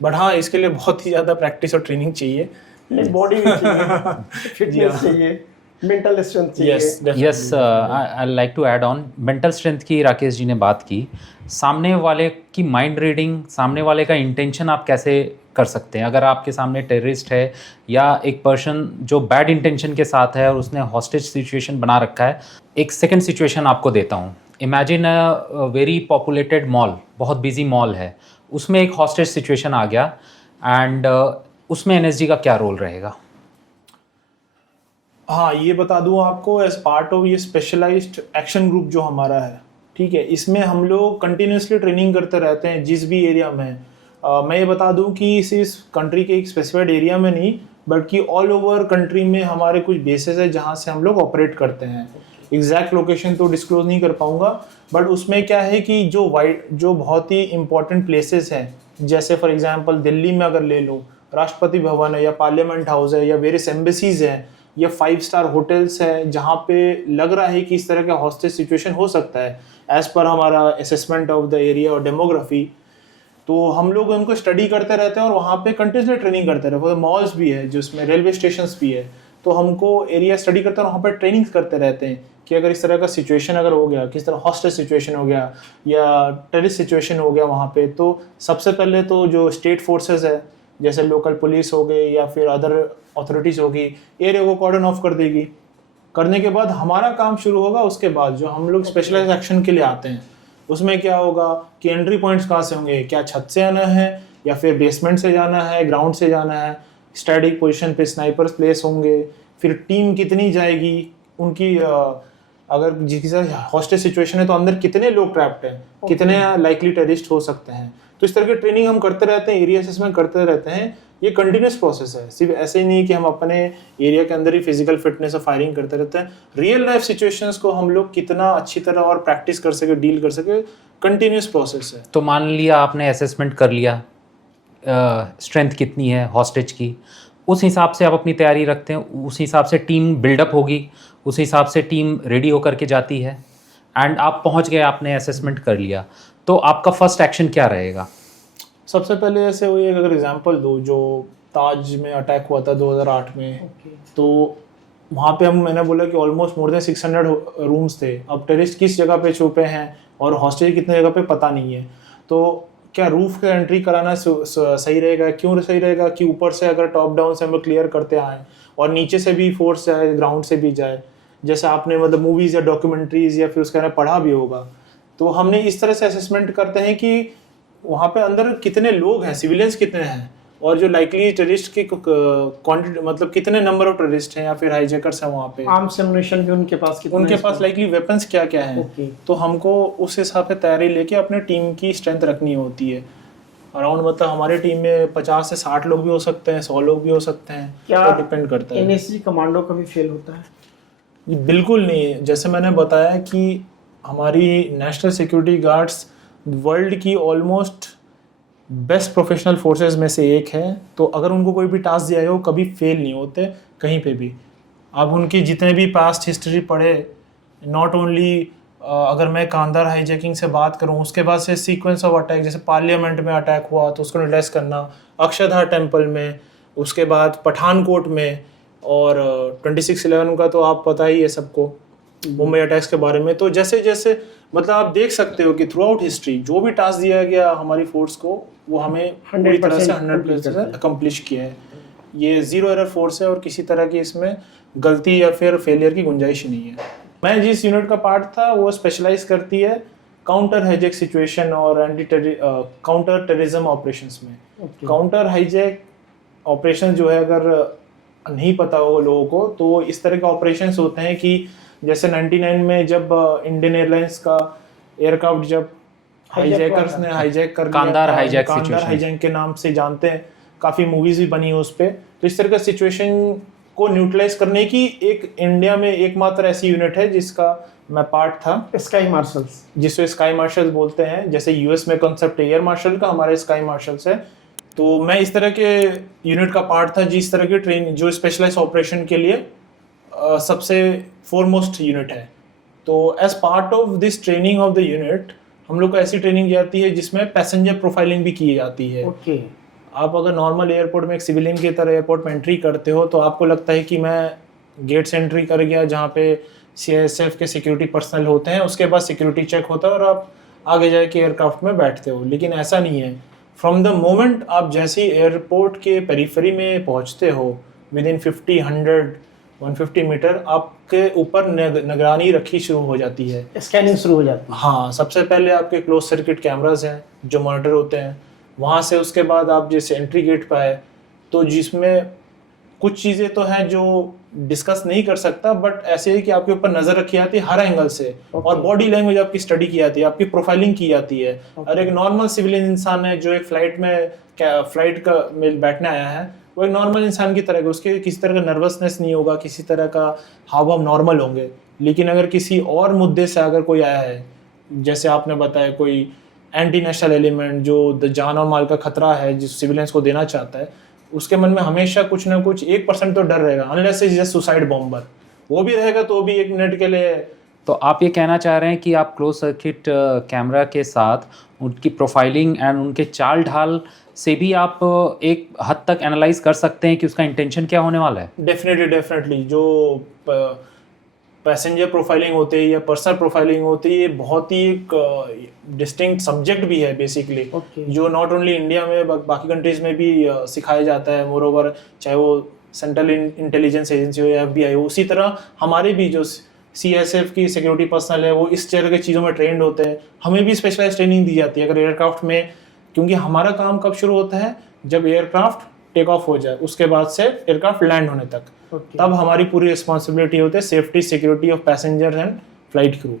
बट हाँ इसके लिए बहुत ही ज़्यादा प्रैक्टिस और ट्रेनिंग चाहिए, बॉडी भी चाहिए, फिटनेस चाहिए, मेंटल स्ट्रेंथ चाहिए। Yes, I like to add on mental strength की। राकेश जी ने बात की, सामने वाले की माइंड रीडिंग, सामने वाले का इंटेंशन आप कैसे कर सकते हैं? अगर आपके सामने टेररिस्ट है या एक पर्सन जो बैड इंटेंशन के साथ है और उसने हॉस्टेज सिचुएशन बना रखा है। एक सेकंड सिचुएशन आपको देता हूँ। Imagine a very populated mall, बहुत बिजी मॉल है, उसमें एक हॉस्टेज सिचुएशन आ गया एंड उसमें एनएसजी का क्या रोल रहेगा? हाँ, ये बता दूँ आपको, एज पार्ट ऑफ ये स्पेशलाइज्ड एक्शन ग्रुप जो हमारा है, ठीक है, इसमें हम लोग कंटिन्यूसली ट्रेनिंग करते रहते हैं जिस भी एरिया में। मैं ये बता दूँ कि इस कंट्री के एक स्पेसिफाइड एरिया में नहीं, बल्कि ऑल ओवर कंट्री में हमारे कुछ बेसेस है जहाँ से हम लोग ऑपरेट करते हैं। एग्जैक्ट लोकेशन तो डिस्क्लोज नहीं कर पाऊँगा, बट उसमें क्या है कि जो बहुत ही इंपॉर्टेंट प्लेसेस हैं, जैसे फॉर एग्जांपल दिल्ली में अगर ले लूँ, राष्ट्रपति भवन है या पार्लियामेंट हाउस है या वेरियस एम्बेसीज हैं या 5 स्टार होटल्स हैं, जहाँ पे लग रहा है कि इस तरह का हॉस्टेज सिचुएशन हो सकता है एज पर हमारा असेसमेंट ऑफ द एरिया और डेमोग्राफी, तो हम लोग उनको स्टडी करते रहते हैं और वहाँ पे कंटिन्यूसली ट्रेनिंग करते रहते हैं। मॉल्स भी है जिसमें रेलवे स्टेशन भी है, तो हमको एरिया स्टडी करते हैं और वहाँ पर ट्रेनिंग करते रहते हैं कि अगर इस तरह का सिचुएशन अगर हो गया, किस तरह हॉस्टेज सिचुएशन हो गया या टेररिस्ट सिचुएशन हो गया वहाँ पे, तो सबसे पहले तो जो स्टेट फोर्सेस है जैसे लोकल पुलिस हो गई या फिर अदर अथॉरिटीज़ होगी, एरिया को कॉर्डन ऑफ कर देगी। करने के बाद हमारा काम शुरू होगा। उसके बाद जो हम लोग स्पेशलाइज एक्शन के लिए आते हैं उसमें क्या होगा कि एंट्री पॉइंट्स कहाँ से होंगे, क्या छत से आना है या फिर बेसमेंट से जाना है, ग्राउंड से जाना है, स्टैटिक पोजीशन पे स्नाइपर्स प्लेस होंगे, फिर टीम कितनी जाएगी, उनकी अगर जिस हॉस्टेज सिचुएशन है तो अंदर कितने लोग ट्रैप्ड हैं, कितने लाइकली टेररिस्ट हो सकते हैं। तो इस तरह की ट्रेनिंग हम करते रहते हैं, एरिया असेसमेंट करते रहते हैं। ये कंटिन्यूस प्रोसेस है, सिर्फ ऐसे ही नहीं कि हम अपने एरिया के अंदर ही फिजिकल फिटनेस और फायरिंग करते रहते हैं। रियल लाइफ सिचुएशंस को हम लोग कितना अच्छी तरह और प्रैक्टिस कर सके, डील कर सके, कंटिन्यूस प्रोसेस है। तो मान लिया आपने असेसमेंट कर लिया, स्ट्रेंथ कितनी है हॉस्टेज की, उस हिसाब से आप अपनी तैयारी रखते हैं, उस हिसाब से टीम बिल्डअप होगी, उस हिसाब से टीम रेडी होकर के जाती है एंड आप पहुंच गए, आपने असेसमेंट कर लिया, तो आपका फर्स्ट एक्शन क्या रहेगा? सबसे पहले ऐसे हुई, अगर एग्जांपल दो, जो ताज में अटैक हुआ था 2008 में, तो वहाँ पे मैंने बोला कि ऑलमोस्ट मोर देन 600 रूम्स थे। अब टेररिस्ट किस जगह पे छुपे हैं और हॉस्टेज कितने जगह पे पता नहीं है, तो क्या रूफ का एंट्री कराना सही रहेगा? क्यों सही रहेगा कि ऊपर से अगर टॉप डाउन से हम लोग क्लियर करते आए और नीचे से भी फोर्स जाए, ग्राउंड से भी जाए, जैसे आपने मतलब मूवीज़ या डॉक्यूमेंट्रीज़ या फिर उसके अंदर पढ़ा भी होगा। तो हमने इस तरह से असेसमेंट करते हैं कि वहाँ पे अंदर कितने लोग हैं, सिविलियंस कितने हैं, और जो लाइकली टेररिस्ट की क्वांटिटी, मतलब कितने नंबर ऑफ टेररिस्ट हैं या फिर हाईजैकर्स हैं वहाँ पे, आर्म्स एमुनेशन भी उनके पास कितना उनके है पास लाइकली वेपन्स क्या क्या हैं। ओके। तो हमको उस हिसाब से तैयारी लेके अपने टीम की स्ट्रेंथ रखनी होती है। अराउंड मतलब हमारे टीम में 50 से 60 लोग भी हो सकते हैं, 100 लोग भी हो सकते हैं, क्या तो डिपेंड करता है। एनएसजी कमांडो कभी फेल होता है? जी, बिल्कुल नहीं। जैसे मैंने बताया कि हमारी नेशनल सिक्योरिटी गार्ड्स वर्ल्ड की ऑलमोस्ट बेस्ट प्रोफेशनल फोर्सेस में से एक है। तो अगर उनको कोई भी टास्क दिया है वो कभी फेल नहीं होते कहीं पे भी। आप उनकी जितने भी पास्ट हिस्ट्री पढ़े, नॉट ओनली अगर मैं कांधार हाईजैकिंग से बात करूं, उसके बाद से सीक्वेंस ऑफ अटैक, जैसे पार्लियामेंट में अटैक हुआ तो उसको न्यूट्रलाइज करना, अक्षरधाम टेम्पल में, उसके बाद पठानकोट में, और 26/11 का तो आप पता ही है सबको, मुंबई अटैक्स के बारे में। तो जैसे जैसे मतलब आप देख सकते हो कि थ्रू आउट हिस्ट्री जो भी टास्क दिया गया हमारी फोर्स को, वो हमें पूरी तरह से 100% अकम्प्लिश किया है। ये जीरो एरर फोर्स है और किसी तरह की इसमें गलती या फिर फेलियर की गुंजाइश नहीं है। मैं जिस यूनिट का पार्ट था वो स्पेशलाइज करती है काउंटर हाईजैक सिचुएशन और काउंटर टेररिज्म ऑपरेशंस में। काउंटर हाईजैक ऑपरेशन जो है, अगर नहीं पता हो लोगों को, तो इस तरह के ऑपरेशंस होते हैं कि जैसे 99 में जब इंडियन एयरलाइंस का एयरक्राफ्ट जब हाईजैकर्स ने हाईजैक कर लिया, कांधार हाईजैक कांधार हाईजैक के नाम से जानते हैं, काफ़ी मूवीज भी बनी है उस पर। तो इस तरह का सिचुएशन को न्यूट्रलाइज करने की एक इंडिया में एकमात्र ऐसी यूनिट है जिसका मैं पार्ट था, स्काई मार्शल्स, जिसको स्काई मार्शल बोलते हैं। जैसे यूएस में कॉन्सेप्ट एयर मार्शल का, हमारे स्काई मार्शल्स है। तो मैं इस तरह के यूनिट का पार्ट था जिस तरह की ट्रेन जो स्पेशलाइज ऑपरेशन के लिए सबसे फोरमोस्ट यूनिट है। तो as part of this training of the unit हम लोग को ऐसी ट्रेनिंग जाती है जिसमें पैसेंजर प्रोफाइलिंग भी की जाती है। ओके। आप अगर नॉर्मल एयरपोर्ट में एक सिविलियन की तरह एयरपोर्ट में एंट्री करते हो तो आपको लगता है कि मैं गेट से एंट्री कर गया जहाँ पे CISF के सिक्योरिटी पर्सनल होते हैं, उसके बाद सिक्योरिटी चेक होता है और आप आगे जाके एयरक्राफ्ट में बैठते हो। लेकिन ऐसा नहीं है। फ्रॉम द मोमेंट आप जैसे एयरपोर्ट के पेरीफेरी में पहुँचते हो, विद इन 50, 100, 150 मीटर आपके ऊपर निगरानी रखी शुरू हो जाती है, स्कैनिंग शुरू हो जाती है। हाँ, सबसे पहले आपके क्लोज सर्किट कैमरास हैं जो मॉनिटर होते हैं वहाँ से। उसके बाद आप जैसे एंट्री गेट पर आए तो जिसमें कुछ चीज़ें तो हैं जो डिस्कस नहीं कर सकता, बट ऐसे है कि आपके ऊपर नज़र रखी जाती है हर एंगल से। और बॉडी लैंग्वेज आपकी स्टडी की जाती है, आपकी प्रोफाइलिंग की जाती है। और एक नॉर्मल सिविलियन इंसान है जो एक फ्लाइट में बैठने आया है, वो एक नॉर्मल इंसान की तरह, उसके किसी तरह का नर्वसनेस नहीं होगा, किसी तरह का हाव भाव नॉर्मल होंगे। लेकिन अगर किसी और मुद्दे से अगर कोई आया है, जैसे आपने बताया कोई एंटी नेशनल एलिमेंट जो जान और माल का खतरा है जिस सिविलियंस को देना चाहता है, उसके मन में हमेशा कुछ ना कुछ 1% तो डर रहेगा, unless is just suicide bomber. वो भी रहेगा तो भी 1 मिनट के लिए। तो आप ये कहना चाह रहे हैं कि आप क्लोज सर्किट कैमरा के साथ उनकी प्रोफाइलिंग एंड उनके चाल ढाल से भी आप एक हद तक एनालाइज कर सकते हैं कि उसका इंटेंशन क्या होने वाला है? डेफिनेटली जो पैसेंजर प्रोफाइलिंग होती है या पर्सनल प्रोफाइलिंग होती है, ये बहुत ही एक डिस्टिंक्ट सब्जेक्ट भी है बेसिकली, जो नॉट ओनली इंडिया में बाकी कंट्रीज में भी सिखाया जाता है। मोर ओवर, चाहे वो सेंट्रल इंटेलिजेंस एजेंसी हो या FBI हो, उसी तरह हमारे भी जो CISF की सिक्योरिटी पर्सनल है वो इस तरह की चीज़ों में ट्रेंड होते हैं। हमें भी स्पेशलाइज ट्रेनिंग दी जाती है अगर एयरक्राफ्ट में, क्योंकि हमारा काम कब शुरू होता है, जब एयरक्राफ्ट टेक ऑफ हो जाए, उसके बाद से एयरक्राफ्ट लैंड होने तक। तब हमारी पूरी रिस्पॉन्सिबिलिटी होती है safety security of passenger and flight crew.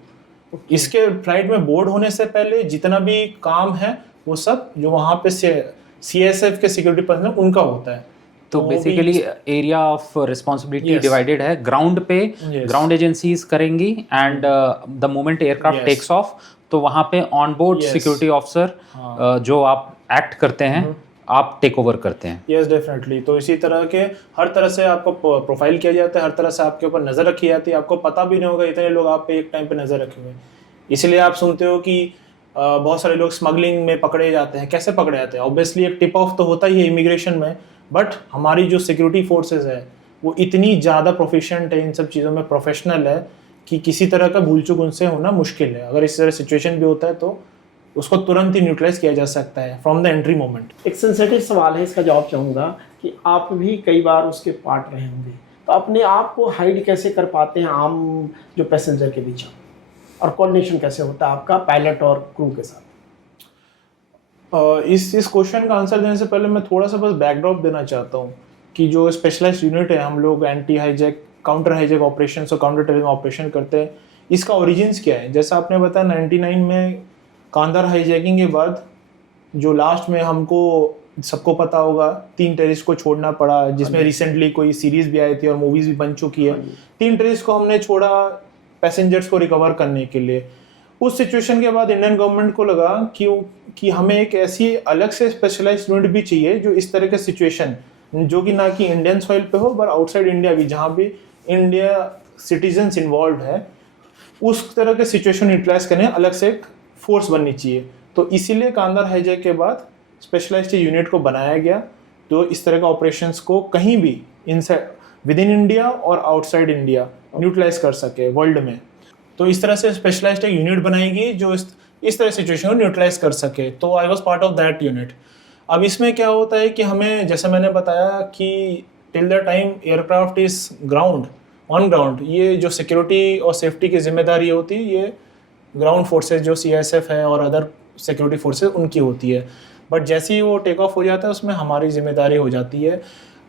इसके फ्लाइट में बोर्ड होने से पहले जितना भी काम है वो सब जो वहाँ पे CISF के सिक्योरिटी पर्सनल उनका होता है। तो basically area of responsibility divided है। ग्राउंड पे ग्राउंड एजेंसीज करेंगी and the moment aircraft takes off तो वहाँ पे ऑन बोर्ड सिक्योरिटी ऑफिसर जो आप एक्ट करते हैं आप टेक ओवर करते हैं। Yes, definitely. तो इसी तरह के हर तरह से आपको प्रोफाइल किया जाता है, हर तरह से आपके ऊपर नज़र रखी जाती है। आपको पता भी नहीं होगा इतने लोग आप पे एक टाइम पे नज़र रखे हुए हैं। इसलिए आप सुनते हो कि बहुत सारे लोग स्मगलिंग में पकड़े जाते हैं। कैसे पकड़े जाते हैं? ऑब्वियसली एक टिप ऑफ तो होता ही है इमिग्रेशन में, बट हमारी जो सिक्योरिटी फोर्सेज है वो इतनी ज़्यादा प्रोफिशिएंट है, इन सब चीज़ों में प्रोफेशनल है कि किसी तरह का भूल चूक उनसे होना मुश्किल है। अगर इस तरह सिचुएशन भी होता है तो उसको तुरंत ही न्यूट्रलाइज किया जा सकता है फ्रॉम द एंट्री मोमेंट। एक सेंसिटिव सवाल है, इसका जवाब चाहूँगा कि आप भी कई बार उसके पार्ट रहे होंगे, तो अपने आप को हाइड कैसे कर पाते हैं आम जो पैसेंजर के बीच, और कोऑर्डिनेशन कैसे होता है आपका पायलट और क्रू के साथ? इस क्वेश्चन का आंसर देने से पहले मैं थोड़ा सा बस बैकड्रॉप देना चाहता हूँ कि जो स्पेशलाइज्ड यूनिट है हम लोग anti hijack counter hijack operation और काउंटर टेररिज्म ऑपरेशन करते हैं, इसका ओरिजिन्स क्या है। जैसा आपने बताया 99 में कांधार हाईजैकिंग के बाद जो लास्ट में हमको सबको पता होगा 3 टेररिस्ट को छोड़ना पड़ा, जिसमें रिसेंटली कोई सीरीज भी आई थी और मूवीज भी बन चुकी है। 3 टेररिस्ट को हमने छोड़ा पैसेंजर्स को रिकवर करने के लिए। उस सिचुएशन के बाद इंडियन गवर्नमेंट को लगा कि हमें एक ऐसी अलग से स्पेशलाइज्ड यूनिट भी चाहिए जो इस तरह के सिचुएशन, जो कि ना कि इंडियन सॉइल पे हो पर आउटसाइड इंडिया भी, जहाँ भी इंडिया सिटीजन्स इन्वॉल्व है, उस तरह के सिचुएशन यूटिलाइज करने अलग से एक फोर्स बननी चाहिए। तो इसीलिए कांधार हाईजैक के बाद स्पेशलाइज्ड यूनिट को बनाया गया जो इस तरह के ऑपरेशंस को कहीं भी इनसाइड विद इन इंडिया और आउटसाइड इंडिया न्यूट्रलाइज कर सके वर्ल्ड में। तो इस तरह से स्पेशलाइज्ड एक यूनिट बनाई गई जो इस तरह सिचुएशन को न्यूट्रलाइज कर सके। तो I was part of that unit. अब इसमें क्या होता है कि हमें, जैसे मैंने बताया कि till the time aircraft is ground on ground, ये जो सिक्योरिटी और सेफ्टी की जिम्मेदारी होती है ये ग्राउंड फोर्सेज जो CISF है और अदर सिक्योरिटी फोर्सेज उनकी होती है। बट जैसे ही वो टेक ऑफ हो जाता है उसमें हमारी जिम्मेदारी हो जाती है।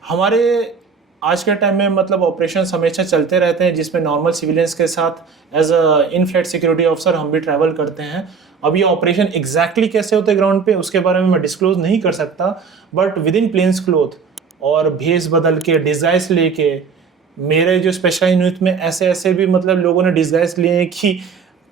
हमारे आज के टाइम में मतलब ऑपरेशन हमेशा चलते रहते हैं जिसमें नॉर्मल सिविलियंस के साथ as a in flight security officer हम भी ट्रैवल करते हैं। अब ये ऑपरेशन एग्जैक्टली कैसे होते हैं ग्राउंड पे उसके बारे में मैं डिस्क्लोज नहीं कर सकता, but within plains cloth और भेस बदल के डिस्गाइज लेके, मेरे जो स्पेशलाइज यूनिट में ऐसे भी मतलब लोगों ने डिस्गाइज लिए हैं कि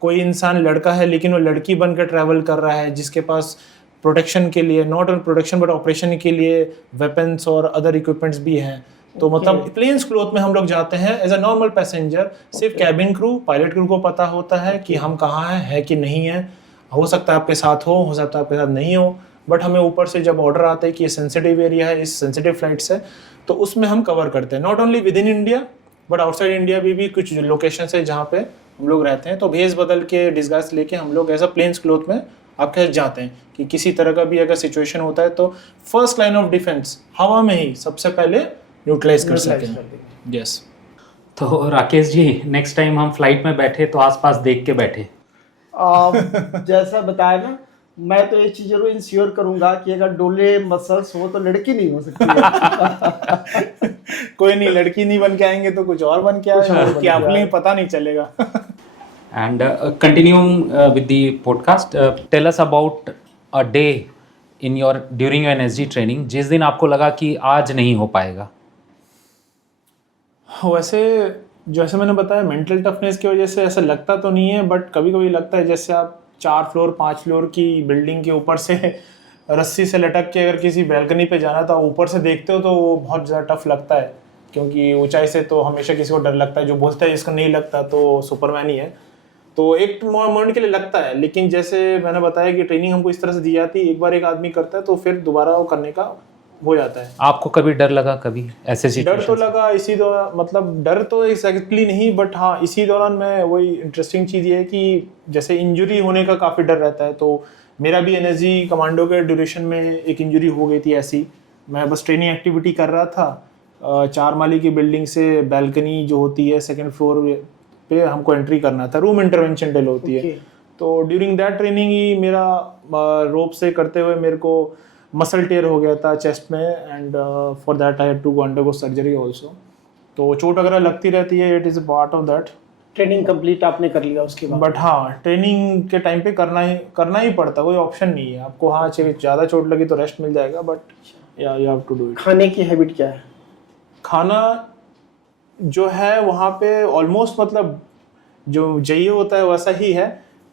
कोई इंसान लड़का है लेकिन वो लड़की बनकर ट्रैवल कर रहा है, जिसके पास प्रोटेक्शन के लिए, not only protection but operation के लिए वेपन्स और अदर इक्विपमेंट्स भी हैं। तो मतलब प्लेन्स क्लोथ में हम लोग जाते हैं एज अ नॉर्मल पैसेंजर। सिर्फ कैबिन क्रू, पायलट क्रू को पता होता है कि हम कहाँ हैं, है कि नहीं है। हो सकता है आपके साथ हो सकता है आपके साथ नहीं हो, बट हमें ऊपर से जब ऑर्डर आता है कि ये सेंसिटिव एरिया है, इस सेंसिटिव फ्लाइट्स है, तो उसमें हम कवर करते हैं। Not only with in India but outside India भी कुछ लोकेशन है जहाँ पे हम लोग रहते हैं। तो भेस बदल के डिस्गाइज लेके हम लोग एज अ प्लेन्स क्लोथ में आपके साथ जाते हैं कि किसी तरह का भी अगर सिचुएशन होता है तो फर्स्ट लाइन ऑफ डिफेंस हवा में ही सबसे पहले न्यूट्रलाइज कर सकें। यस। तो राकेश जी, नेक्स्ट टाइम हम फ्लाइट में बैठे तो आसपास देख के बैठे। जैसा बताया ना, मैं तो ये चीज जरूर इंश्योर करूंगा कि अगर डोले मसल्स हो तो लड़की नहीं हो सकती है। कोई नहीं, लड़की नहीं बन के आएंगे तो कुछ और बन के आएंगे कि आप लोग पता नहीं चलेगा। And continuing with the podcast, tell us about a day during your NSG training जिस दिन आपको लगा कि आज नहीं हो पाएगा। वैसे जैसे मैंने बताया मेंटल टफनेस की वजह से ऐसा लगता तो नहीं है, बट कभी कभी लगता है जैसे आप 4 फ्लोर 5 फ्लोर की बिल्डिंग के ऊपर से रस्सी से लटक के अगर किसी बैल्कनी पे जाना था ऊपर से देखते हो तो वो बहुत ज़्यादा टफ लगता है, क्योंकि ऊंचाई से तो हमेशा किसी को डर लगता है। जो बोलता है जिसको नहीं लगता तो सुपरमैन ही है। तो एक मोमेंट के लिए लगता है, लेकिन जैसे मैंने बताया कि ट्रेनिंग हमको इस तरह से दी जाती है, एक बार एक आदमी करता है तो फिर दोबारा वो करने का हो जाता है। आपको कभी डर लगा? कभी ऐसे डर तो लगा इसी दौरान, मतलब डर तो एग्जैक्टली नहीं, बट हाँ इसी दौरान मैं वही इंटरेस्टिंग चीज़ ये है कि जैसे इंजरी होने का काफ़ी डर रहता है। तो मेरा भी NSG कमांडो के ड्यूरेशन में एक इंजरी हो गई थी ऐसी। मैं बस ट्रेनिंग एक्टिविटी कर रहा था, 4 माली की बिल्डिंग से बैल्कनी जो होती है 2nd फ्लोर पे हमको एंट्री करना था, रूम इंटरवेंशन ड्रिल होती है। तो ड्यूरिंग दैट ट्रेनिंग ही मेरा रोप से करते हुए मेरे को मसल टेयर हो गया था चेस्ट में, and for that I had to undergo surgery also. तो चोट वगैरह लगती रहती है, it is a part of that. Training complete आपने कर लिया उसके बाद? बट हाँ, ट्रेनिंग के टाइम पे करना ही पड़ता, कोई ऑप्शन नहीं है आपको। हाँ चाहिए ज़्यादा चोट लगी तो रेस्ट मिल जाएगा, बट या you have to do it. खाने की हैबिट क्या है? खाना जो है वहाँ पे ऑलमोस्ट मतलब जो चाहिए होता है वैसा ही है,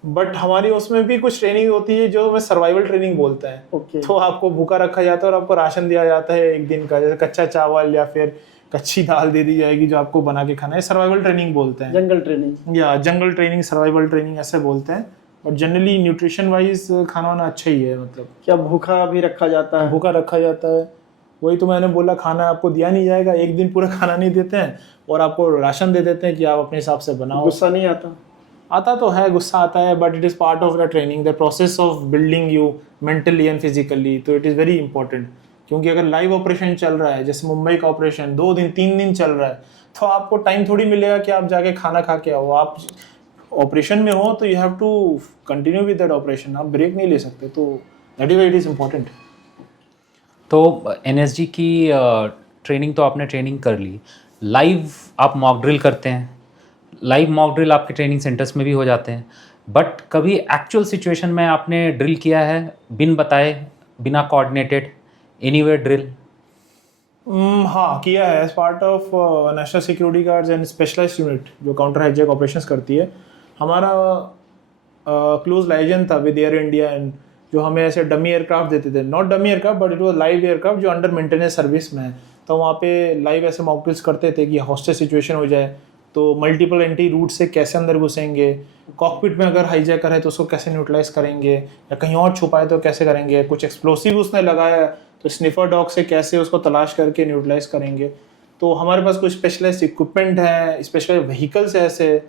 बट हमारी उसमें भी कुछ ट्रेनिंग होती है जो मैं सर्वाइवल ट्रेनिंग बोलते हैं। तो आपको भूखा रखा जाता है और आपको राशन दिया जाता है एक दिन का, जैसे कच्चा चावल या फिर कच्ची दाल दे दी जाएगी जो आपको बना के खाना है। सर्वाइवल ट्रेनिंग बोलते हैं, जंगल ट्रेनिंग या जंगल ट्रेनिंग, सर्वाइवल ट्रेनिंग ऐसे बोलते हैं। बट जनरली न्यूट्रिशन वाइज खाना वाना अच्छा ही है। मतलब क्या भूखा भी रखा जाता है? भूखा रखा जाता है, वही तो मैंने बोला, खाना आपको दिया नहीं जाएगा, एक दिन पूरा खाना नहीं देते हैं और आपको राशन दे देते हैं कि आप अपने हिसाब से बनाओ। गुस्सा नहीं आता? आता तो है, गुस्सा आता है, but it is part of the training, the process of building you mentally and physically. तो इट इज़ वेरी इंपॉर्टेंट, क्योंकि अगर लाइव ऑपरेशन चल रहा है, जैसे मुंबई का ऑपरेशन 2 दिन 3 दिन चल रहा है, तो आपको टाइम थोड़ी मिलेगा कि आप जाके खाना खा के आओ। आप ऑपरेशन में हो तो you have to continue with that operation, आप ब्रेक नहीं ले सकते। तो that is why it is important. तो एनएसजी की ट्रेनिंग तो आपने ट्रेनिंग कर ली, लाइव आप मॉक ड्रिल करते हैं, लाइव मॉक ड्रिल आपके ट्रेनिंग सेंटर्स में भी हो जाते हैं, बट कभी एक्चुअल सिचुएशन में आपने ड्रिल किया है बिन बताए, बिना कोऑर्डिनेटेड, एनीवेयर ड्रिल? हाँ, किया है as part of national security guards and specialised unit जो काउंटर हाईजैक ऑपरेशंस करती है। हमारा क्लोज लाइजन था विद एयर इंडिया, एंड जो हमें ऐसे डमी एयरक्राफ्ट देते थे, not dummy aircraft but it was live aircraft जो अंडर मेंटेनेंस सर्विस में है। तो वहाँ पे लाइव ऐसे मॉक ड्रिल्स करते थे कि हॉस्टेज सिचुएशन हो जाए तो मल्टीपल एंट्री रूट से कैसे अंदर घुसेंगे, कॉकपिट में अगर हाईजैकर है तो उसको कैसे न्यूट्रलाइज करेंगे, या कहीं और छुपाए तो कैसे करेंगे, कुछ एक्सप्लोसिव उसने लगाया तो स्निफर डॉग से कैसे उसको तलाश करके न्यूट्रलाइज करेंगे। तो हमारे पास कुछ स्पेशलाइज्ड इक्विपमेंट है, स्पेशल व्हीकल्स है ऐसे,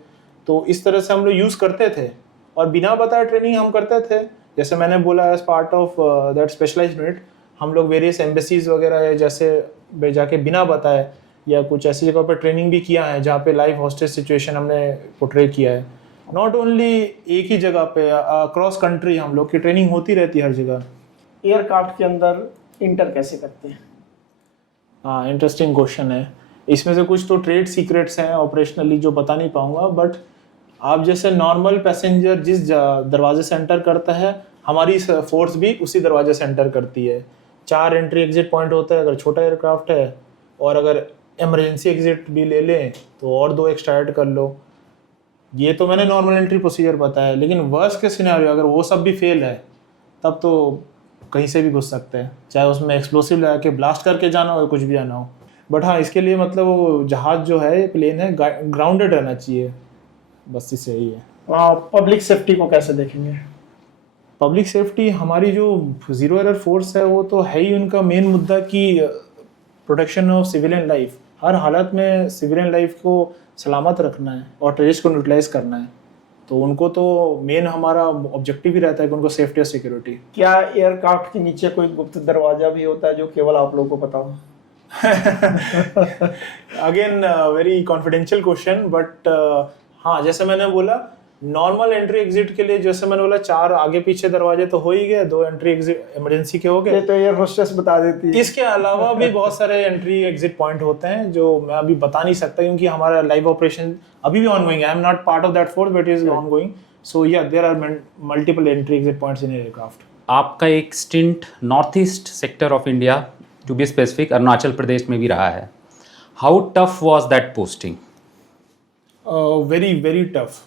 तो इस तरह से हम लोग यूज़ करते थे और बिना बताए ट्रेनिंग हम करते थे। जैसे मैंने बोला as part of that specialised unit हम लोग वेरियस एम्बेसीज वगैरह है जैसे जाके बिना बताए, या कुछ ऐसी जगह पर ट्रेनिंग भी किया है जहाँ पे लाइव हॉस्टेज सिचुएशन हमने पोर्ट्रे किया है। नॉट ओनली एक ही जगह पे, अक्रॉस कंट्री हम लोग की ट्रेनिंग होती रहती है हर जगह। एयरक्राफ्ट के अंदर इंटर कैसे करते हैं? हाँ, इंटरेस्टिंग क्वेश्चन है। इसमें से कुछ तो ट्रेड सीक्रेट्स हैं ऑपरेशनली जो बता नहीं पाऊंगा, बट आप जैसे नॉर्मल पैसेंजर जिस दरवाजे से एंटर करता है, हमारी फोर्स भी उसी दरवाजे से एंटर करती है। 4 एंट्री एग्जिट पॉइंट होता है अगर छोटा एयरक्राफ्ट है, और अगर इमरजेंसी एग्जिट भी ले लें तो और 2 एक्स्ट्रा ऐड कर लो। ये तो मैंने नॉर्मल एंट्री प्रोसीजर बताया, लेकिन वर्स्ट के सिनेरियो अगर वो सब भी फेल है तब तो कहीं से भी घुस सकते हैं, चाहे उसमें एक्सप्लोसिव लगा के ब्लास्ट करके जाना हो या कुछ भी जाना हो। बट हाँ, इसके लिए मतलब वो जहाज़ जो है, प्लेन है, ग्राउंडेड रहना चाहिए, बस इससे यही है। पब्लिक सेफ्टी को कैसे देखेंगे? पब्लिक सेफ्टी हमारी जो ज़ीरो एरर फोर्स है वो तो है ही उनका मेन मुद्दा कि प्रोटेक्शन ऑफ सिविलियन लाइफ। हर हालत में सिविलियन लाइफ को सलामत रखना है और टेररिस्ट को न्यूट्रलाइज करना है, तो उनको तो मेन हमारा ऑब्जेक्टिव ही रहता है कि उनको सेफ्टी और सिक्योरिटी। क्या एयरक्राफ्ट के नीचे कोई गुप्त दरवाजा भी होता है जो केवल आप लोगों को पता हो? Again very confidential question, but हाँ, जैसे मैंने बोला नॉर्मल एंट्री एग्जिट के लिए जैसे मैंने बोला 4 आगे पीछे दरवाजे तो हो ही गए, 2 एंट्री एग्जिट इमरजेंसी के हो गए, तो एयर होस्टेस बता देती है। इसके अलावा भी बहुत सारे एंट्री एग्जिट पॉइंट होते हैं जो मैं अभी बता नहीं सकता क्योंकि हमारा लाइव ऑपरेशन अभी भी ऑनगोइंग है। I am not part of that force but is ongoing, so yeah there are multiple entry exit points in aircraft. आपका एक stint north east sector of India, to be specific Arunachal Pradesh में भी रहा है। How tough was that posting? Very very tough,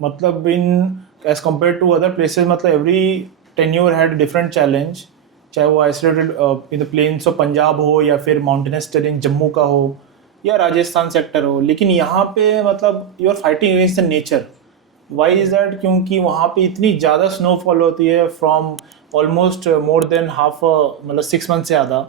मतलब in as compare to other places, मतलब every tenure had different challenge, चाहे वो isolated in the plains of Punjab हो या फिर माउंटेनस टेरेन जम्मू का हो या राजस्थान सेक्टर हो, लेकिन यहाँ पे मतलब you are fighting against the nature. Why is that? क्योंकि वहाँ पे इतनी ज़्यादा स्नोफॉल होती है from almost more than half, मतलब 6 मंथ से ज़्यादा,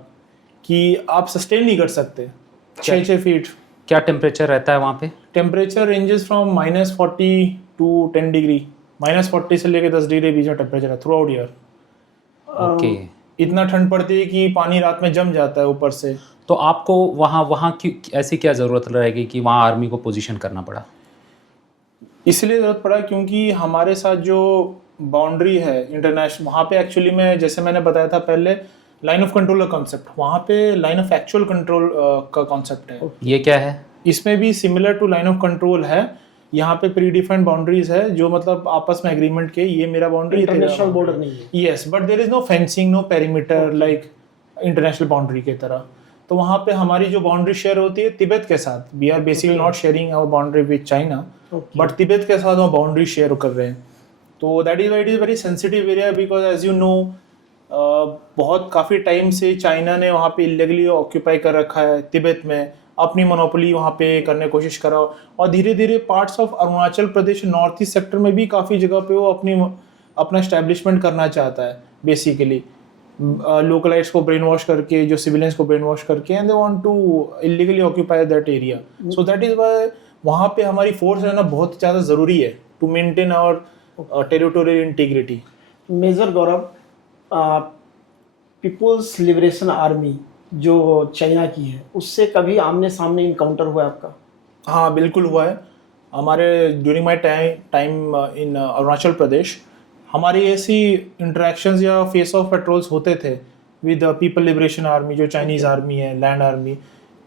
कि आप सस्टेन नहीं कर सकते। 6 फीट क्या टेम्परेचर रहता है वहाँ पे? Temperature ranges from -40 to 10 degree, -40 से लेकर 10 डिग्री बीच में टेम्परेचर है थ्रू आउट ईयर। ओके, इतना ठंड पड़ती है कि पानी रात में जम जाता है ऊपर से। तो आपको वहाँ की ऐसी क्या ज़रूरत रहेगी कि वहाँ आर्मी को पोजीशन करना पड़ा? इसलिए ज़रूरत पड़ा क्योंकि हमारे साथ जो बाउंड्री है इंटरनेशनल, वहाँ पे एक्चुअली में जैसे मैंने बताया था पहले, लाइन ऑफ कंट्रोल का कॉन्सेप्ट, वहाँ पे लाइन ऑफ एक्चुअल कंट्रोल का कॉन्सेप्ट है। ये क्या है? इसमें भी similar to line of control है। यहाँ पे प्री डिफाइंड बाउंड्रीज है जो मतलब आपस में एग्रीमेंट के, ये मेरा बाउंड्री, इंटरनेशनल बॉर्डर नहीं है। Yes, but there is no fencing, no perimeter like international boundary की तरह। तो वहाँ पे हमारी जो बाउंड्री शेयर होती है तिब्बत के साथ, we are basically not sharing our boundary with China, but Tibet के साथ हम बाउंड्री शेयर कर रहे हैं। तो that is why it is very sensitive area, because as you know बहुत काफ़ी टाइम से चाइना ने वहाँ पे इलीगली ऑक्यूपाई कर रखा है तिब्बत में, अपनी मोनोपोली वहाँ पे करने की कोशिश करा, और धीरे धीरे parts of Arunachal Pradesh north east sector में भी काफ़ी जगह पे वो अपना एस्टेब्लिशमेंट करना चाहता है बेसिकली, लोकलाइट्स को ब्रेन वॉश करके, जो सिविलियंस को ब्रेन वॉश करके, and they want to illegally occupy that area. So that is why वहाँ पे हमारी फोर्स रहना बहुत ज़्यादा ज़रूरी है to maintain our territorial integrity. Major Gaurav, people's liberation army जो चाइना की है, उससे कभी आमने सामने इनकाउंटर हुआ आपका? हाँ, बिल्कुल हुआ है। हमारे during my time in Arunachal Pradesh हमारी ऐसी इंटरेक्शंस या फेस ऑफ पेट्रोल्स होते थे विद पीपल लिबरेशन आर्मी, जो चाइनीज़ आर्मी है, लैंड आर्मी।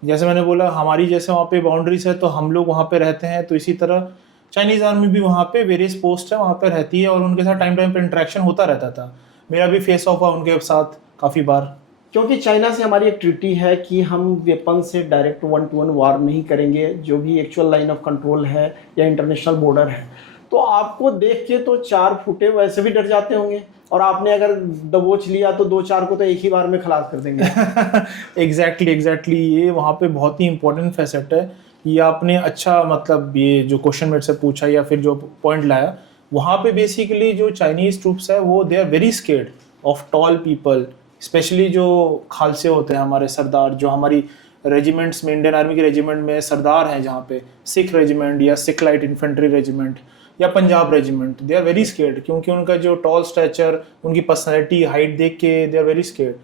जैसे मैंने बोला, हमारी जैसे वहाँ पे बाउंड्रीज है तो हम लोग वहाँ पे रहते हैं, तो इसी तरह चाइनीज़ आर्मी भी वहाँ पे वेरियस पोस्ट है वहाँ पे रहती है, और उनके साथ टाइम टाइम पे इंटरेक्शन होता रहता था। मेरा भी फेस ऑफ हुआ उनके साथ काफ़ी बार। क्योंकि चाइना से हमारी एक ट्रीटी है कि हम वेपन से डायरेक्ट 1-to-1 वार नहीं करेंगे, जो भी एक्चुअल लाइन ऑफ कंट्रोल है या इंटरनेशनल बॉर्डर है। तो आपको देख के तो 4 फुटे वैसे भी डर जाते होंगे, और आपने अगर दबोच लिया तो 2-4 को तो एक ही बार में खलास कर देंगे। एग्जैक्टली ये वहाँ पे बहुत ही इंपॉर्टेंट फैसेट है। ये आपने अच्छा, मतलब ये जो क्वेश्चन मेरे से पूछा या फिर जो पॉइंट लाया, वहाँ पे बेसिकली जो चाइनीज़ ट्रूप्स है वो they are very scared of tall people, specially जो खालसे होते हैं हमारे सरदार, जो हमारी रेजिमेंट्स में, इंडियन आर्मी के रेजिमेंट में सरदार हैं, जहाँ पे सिख रेजिमेंट या सिख लाइट इन्फेंट्री रेजिमेंट या Punjab regiment, they are very scared, क्योंकि उनका जो टॉल स्टैचर, उनकी पर्सनैलिटी, हाइट देख के they are very scared.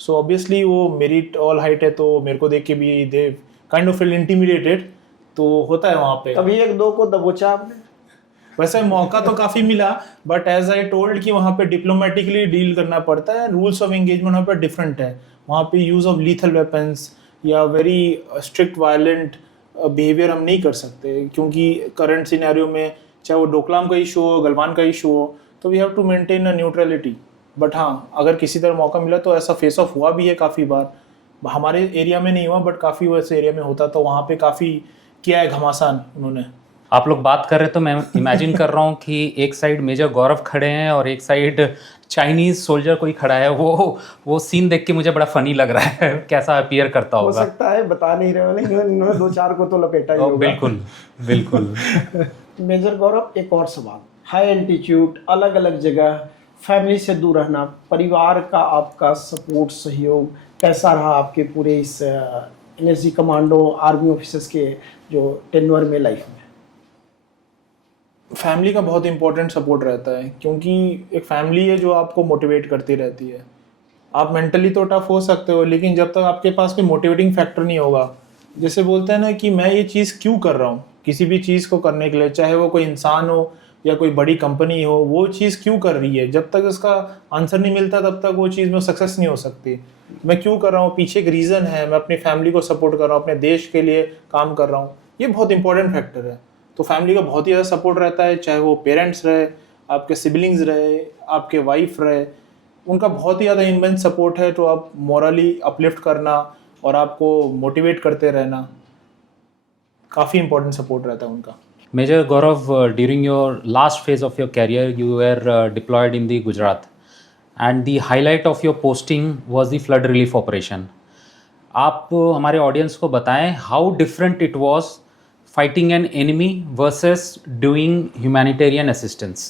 So obviously वो मेरी टॉल हाइट है तो मेरे को देख के भी they kind of feel intimidated, तो होता है वहाँ पे। अभी 1-2 को दबोचा आपने? वैसे मौका तो काफ़ी मिला, बट एज आई टोल्ड कि वहाँ पे डिप्लोमेटिकली डील करना पड़ता है, रूल्स ऑफ एंगेजमेंट वहाँ पे डिफरेंट है। वहाँ पे यूज़ ऑफ लीथल वेपन्स या वेरी स्ट्रिक्ट वायलेंट बिहेवियर हम नहीं कर सकते, क्योंकि करंट सिनेरियो में चाहे वो डोकलाम का इशू हो, गलवान का इशू हो, तो we have to maintain a neutrality. But हाँ, अगर किसी तरह मौका मिला तो ऐसा फेस ऑफ हुआ भी है काफ़ी बार। हमारे एरिया में नहीं हुआ, बट काफ़ी वैसे एरिया में होता, तो वहाँ पे काफ़ी किया है घमासान उन्होंने। आप लोग बात कर रहे तो मैं इमेजिन कर रहा हूँ कि एक साइड मेजर गौरव खड़े हैं और एक साइड चाइनीज सोल्जर कोई खड़ा है। वो सीन देख के मुझे बड़ा फनी लग रहा है, कैसा अपीयर करता हो होगा। सकता है, बता नहीं रहे हो, लेकिन इन्होंने 2-4 को तो लपेटा ही होगा। बिल्कुल बिल्कुल। मेजर गौरव, एक और सवाल। हाई एल्टीट्यूड, अलग अलग जगह, फैमिली से दूर रहना, परिवार का आपका सपोर्ट, सहयोग कैसा रहा आपके पूरे इस एनएसजी कमांडो आर्मी ऑफिसर्स के जो टेन्योर में, लाइफ में? फैमिली का बहुत इंपॉर्टेंट सपोर्ट रहता है, क्योंकि एक फैमिली है जो आपको मोटिवेट करती रहती है। आप मेंटली तो टफ हो सकते हो, लेकिन जब तक आपके पास कोई मोटिवेटिंग फैक्टर नहीं होगा, जैसे बोलते हैं ना कि मैं ये चीज़ क्यों कर रहा हूँ, किसी भी चीज़ को करने के लिए, चाहे वो कोई इंसान हो या कोई बड़ी कंपनी हो, वो चीज़ क्यों कर रही है, जब तक उसका आंसर नहीं मिलता तब तक वो चीज़ में सक्सेस नहीं हो सकती। मैं क्यों कर रहा हूँ, पीछे एक रीज़न है, मैं अपनी फैमिली को सपोर्ट कर रहा हूँ, अपने देश के लिए काम कर रहा हूँ, ये बहुत इंपॉर्टेंट फैक्टर है। तो फैमिली का बहुत ही ज़्यादा सपोर्ट रहता है, चाहे वो पेरेंट्स रहे, आपके सिबलिंग्स रहे, आपके वाइफ रहे, उनका बहुत ही ज़्यादा इमेंस सपोर्ट है। तो आप मॉरली अपलिफ्ट करना और आपको मोटिवेट करते रहना, काफ़ी इंपॉर्टेंट सपोर्ट रहता है उनका। Major Gaurav, during your last phase of your career, you were deployed in the Gujarat, and the highlight of your posting was the flood relief operation. आप हमारे ऑडियंस को बताएं how different it was fighting an enemy versus doing humanitarian assistance.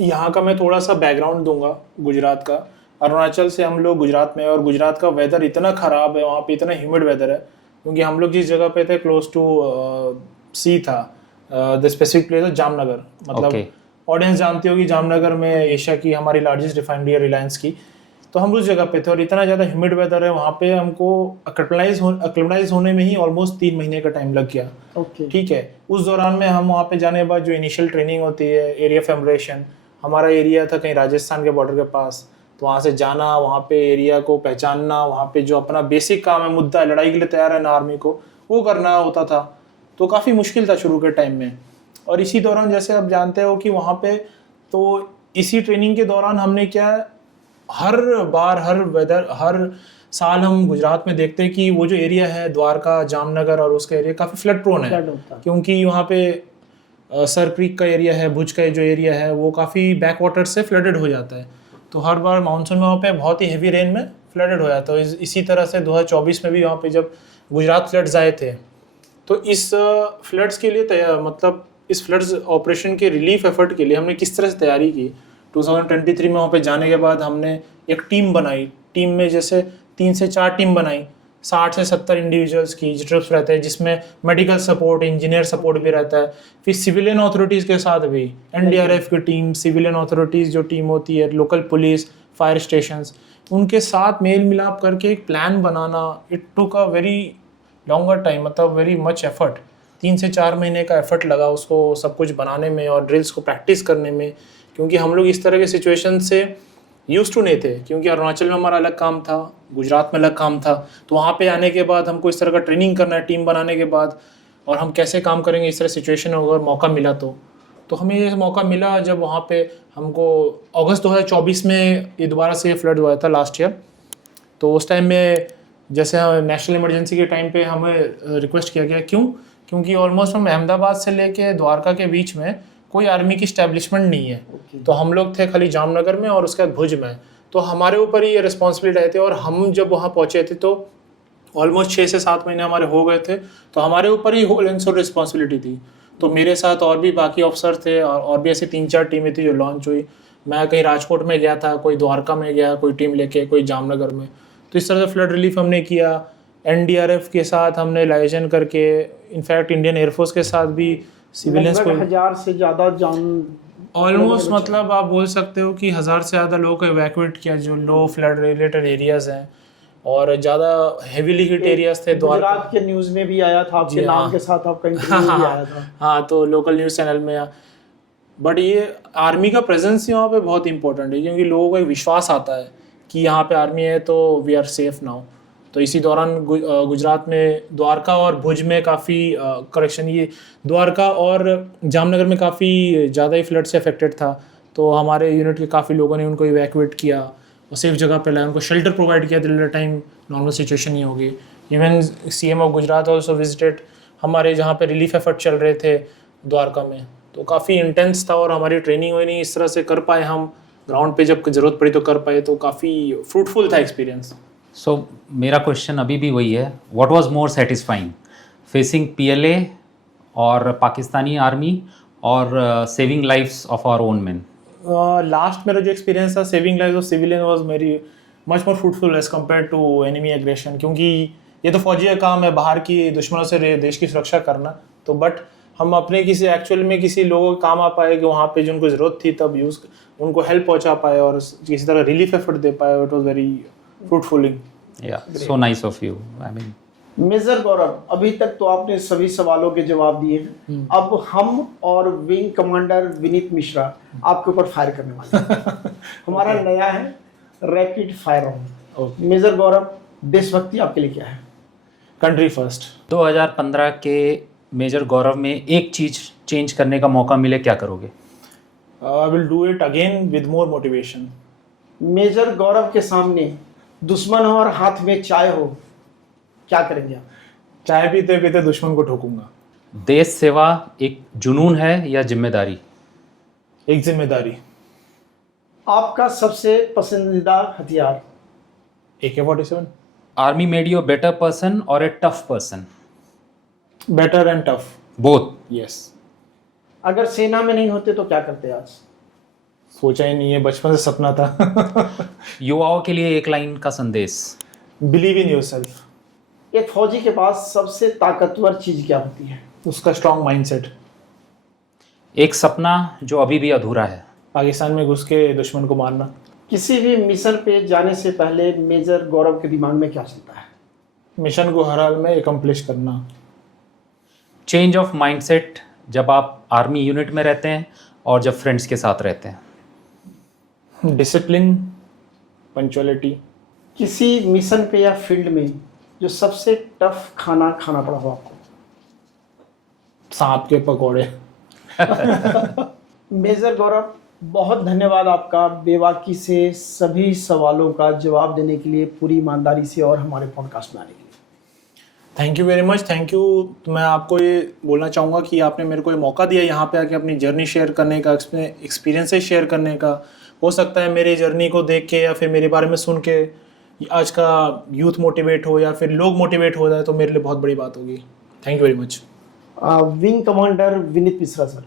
यहाँ का मैं थोड़ा सा background दूंगा गुजरात का। अरुणाचल से हम लोग गुजरात में, और गुजरात का वेदर इतना ख़राब है, वहाँ पे इतना ह्यूमिड वेदर है, क्योंकि हम लोग जिस जगह पे थे क्लोज टू सी था, द स्पेसिफिक प्लेस है जामनगर। मतलब ऑडियंस जानती होगी, जामनगर में एशिया की हमारी लार्जेस्ट रिफाइनरी है रिलायंस की। तो हम उस जगह पे थे और इतना ज़्यादा ह्यूमिड वेदर है वहाँ पे, हमको एक्लिमेटाइज होने में ही ऑलमोस्ट 3 महीने का टाइम लग गया। ठीक है, उस दौरान में हम वहाँ पे जाने के बाद जो इनिशियल ट्रेनिंग होती है, एरिया फेमरेशन, हमारा एरिया था कहीं राजस्थान के बॉर्डर के पास, तो वहाँ से जाना, वहाँ पे एरिया को पहचानना, वहाँ पे जो अपना बेसिक काम है, मुद्दा है, लड़ाई के लिए तैयार है ना आर्मी को, वो करना होता था। तो काफ़ी मुश्किल था शुरू के टाइम में। और इसी दौरान जैसे आप जानते हो कि वहाँ पे, तो इसी ट्रेनिंग के दौरान हमने क्या, हर बार हर साल हम गुजरात में देखते हैं कि वो जो एरिया है द्वारका, जामनगर और उसका एरिया काफ़ी फ्लड प्रोन है, क्योंकि वहाँ पे सर क्रीक का एरिया है, भुज का जो एरिया है वो काफ़ी बैक वाटर से फ्लडेड हो जाता है। तो हर बार मानसून में वहाँ पे बहुत ही हेवी रेन में फ्लडेड हो जाता है। इसी तरह से 2024 में भी वहाँ पे जब गुजरात फ्लड्स आए थे, तो इस फ्लड्स के लिए मतलब इस फ्लड्स ऑपरेशन के रिलीफ एफर्ट के लिए हमने किस तरह से तैयारी की। 2023 में वहाँ पे जाने के बाद हमने एक टीम बनाई। टीम में जैसे 3 से 4 टीम बनाई, 60 से 70 इंडिविजुअल्स की ट्रिप्स रहते हैं, जिसमें मेडिकल सपोर्ट, इंजीनियर सपोर्ट भी रहता है। फिर सिविलियन अथॉरिटीज़ के साथ भी NDRF की टीम, सिविलियन अथॉरिटीज़ जो टीम होती है, लोकल पुलिस, फायर स्टेशंस, उनके साथ मेल मिलाप करके एक plan banana, it took a very longer time, मतलब वेरी मच एफर्ट। 3 से 4 महीने का एफर्ट लगा उसको सब कुछ बनाने में और ड्रिल्स को प्रैक्टिस करने में, क्योंकि हम लोग इस तरह के सिचुएशन से यूज टू नहीं थे, क्योंकि अरुणाचल में हमारा अलग काम था, गुजरात में अलग काम था। तो वहाँ पे आने के बाद हमको इस तरह का ट्रेनिंग करना है टीम बनाने के बाद, और हम कैसे काम करेंगे इस तरह सिचुएशन होगा और मौका मिला तो हमें ये मौका मिला जब वहाँ पे हमको अगस्त 2024 में ये दोबारा से फ्लड हुआ था लास्ट ईयर। तो उस टाइम में जैसे नेशनल इमरजेंसी के टाइम पे हमें रिक्वेस्ट किया गया, क्योंकि ऑलमोस्ट हम अहमदाबाद से लेके द्वारका के बीच में कोई आर्मी की स्टैब्लिशमेंट नहीं है। तो हम लोग थे खाली जामनगर में और उसके बाद भुज में, तो हमारे ऊपर ही ये रिस्पॉन्सिबिलिटी आए थे। और हम जब वहाँ पहुँचे थे तो ऑलमोस्ट 6 से 7 महीने हमारे हो गए थे, तो हमारे ऊपर ही होल एंड सोल रिस्पॉन्सिबिलिटी थी। तो मेरे साथ और भी बाकी ऑफिसर थे और भी ऐसी 3-4 टीमें थी जो लॉन्च हुई। मैं कहीं राजकोट में गया था, कोई द्वारका में गया, कोई टीम लेके, कोई जामनगर में। तो इस तरह से फ्लड रिलीफ हमने किया। एनडीआरएफ के साथ हमने लाइजन करके, इनफैक्ट इंडियन एयरफोर्स के साथ भी सिविलियंस को 1000 से ज़्यादा जान ऑलमोस्ट मतलब आप बोल सकते हो कि 1000 से ज़्यादा लोगों को इवैक्यूएट किया जो लो फ्लड रिलेटेड एरियाज़ हैं और ज़्यादा हेवीली हिट एरियाज थे। गुजरात के न्यूज़ में भी आया था आपके नाम के साथ, आपका इंटरव्यू भी आया था। हाँ, तो लोकल न्यूज़ चैनल में। बट ये आर्मी का प्रेजेंस यहाँ पे बहुत इंपॉर्टेंट है, क्योंकि लोगों को एक विश्वास आता है कि यहाँ पे आर्मी है तो वी आर सेफ नाउ। तो इसी दौरान गुजरात में द्वारका और भुज में काफ़ी करेक्शन, ये द्वारका और जामनगर में काफ़ी ज़्यादा ही फ्लड से अफेक्टेड था। तो हमारे यूनिट के काफ़ी लोगों ने उनको इवैक्यूएट किया और सेफ जगह पे लाया, उनको शेल्टर प्रोवाइड किया till the time normal situation नहीं होगी। Even CM of Gujarat also visited हमारे जहाँ पे रिलीफ एफर्ट चल रहे थे द्वारका में। तो काफ़ी इंटेंस था और हमारी ट्रेनिंग हुई नहीं, इस तरह से कर पाए हम ग्राउंड पे, जब ज़रूरत पड़ी तो कर पाए। तो काफ़ी फ्रूटफुल था एक्सपीरियंस। सो मेरा क्वेश्चन अभी भी वही है, what was more satisfying, facing PLA और पाकिस्तानी आर्मी और saving lives of our own man? Last मेरा जो एक्सपीरियंस था saving lives of civilian was very much more fruitful as compare to enemy aggression, क्योंकि ये तो फौजी का काम है बाहर की दुश्मनों से देश की सुरक्षा करना। तो बट हम अपने किसी एक्चुअल में किसी लोगों के काम आ पाए कि वहाँ पे जिनको ज़रूरत थी तब यूज़ उनको हेल्प पहुँचा पाए और किसी तरह रिलीफ एफर्ट दे पाए। It was very fruitful. Yeah so nice of you. I mean major Gaurav, अभी तक तो आपने सभी सवालों के जवाब दिए हैं। अब हम और विंग कमांडर विनीत मिश्रा आपके ऊपर फायर करने वाले हैं। हमारा नया है रैपिड फायर राउंड। मेजर गौरव, देशभक्ति आपके लिए क्या है? Country first. 2015 के मेजर गौरव में एक चीज़ चेंज करने का मौका मिले, क्या करोगे? I will do it again with more motivation. Major Gaurav के सामने दुश्मन हो और हाथ में चाय हो, क्या करेंगे आप? चाय पीते पीते दुश्मन को ठोकूंगा। देश सेवा एक जुनून है या जिम्मेदारी? एक जिम्मेदारी। आपका सबसे पसंदीदा हथियार? AK-47। Army made you a better person और a tough person? Better and tough, both. Yes. अगर सेना में नहीं होते तो क्या करते आज? सोचा ही नहीं है, बचपन से सपना था। युवाओं के लिए एक लाइन का संदेश? Believe in yourself. एक फौजी के पास सबसे ताकतवर चीज क्या होती है? उसका स्ट्रॉन्ग माइंडसेट। एक सपना जो अभी भी अधूरा है? पाकिस्तान में घुस के दुश्मन को मारना। किसी भी मिशन पे जाने से पहले मेजर गौरव के दिमाग में क्या चलता है? मिशन को हर हाल में एकम्प्लिश करना। चेंज ऑफ माइंडसेट जब आप आर्मी यूनिट में रहते हैं और जब फ्रेंड्स के साथ रहते हैं? Discipline, punctuality. किसी मिशन पे या फील्ड में जो सबसे टफ खाना खाना पड़ा हो आपको? सांप के पकौड़े। मेजर गौरव, बहुत धन्यवाद आपका बेबाकी से सभी सवालों का जवाब देने के लिए, पूरी ईमानदारी से और हमारे पॉडकास्ट में आने के लिए। Thank you very much. Thank you. तो मैं आपको ये बोलना चाहूँगा कि आपने मेरे को ये मौका दिया यहाँ पे आके अपनी जर्नी शेयर करने का, एक्सपीरियंसेस शेयर करने का। हो सकता है मेरी जर्नी को देख के या फिर मेरे बारे में सुन के आज का यूथ मोटिवेट हो या फिर लोग मोटिवेट हो जाए तो मेरे लिए बहुत बड़ी बात होगी। Thank you very much. Wing commander Vineet Mishra sir,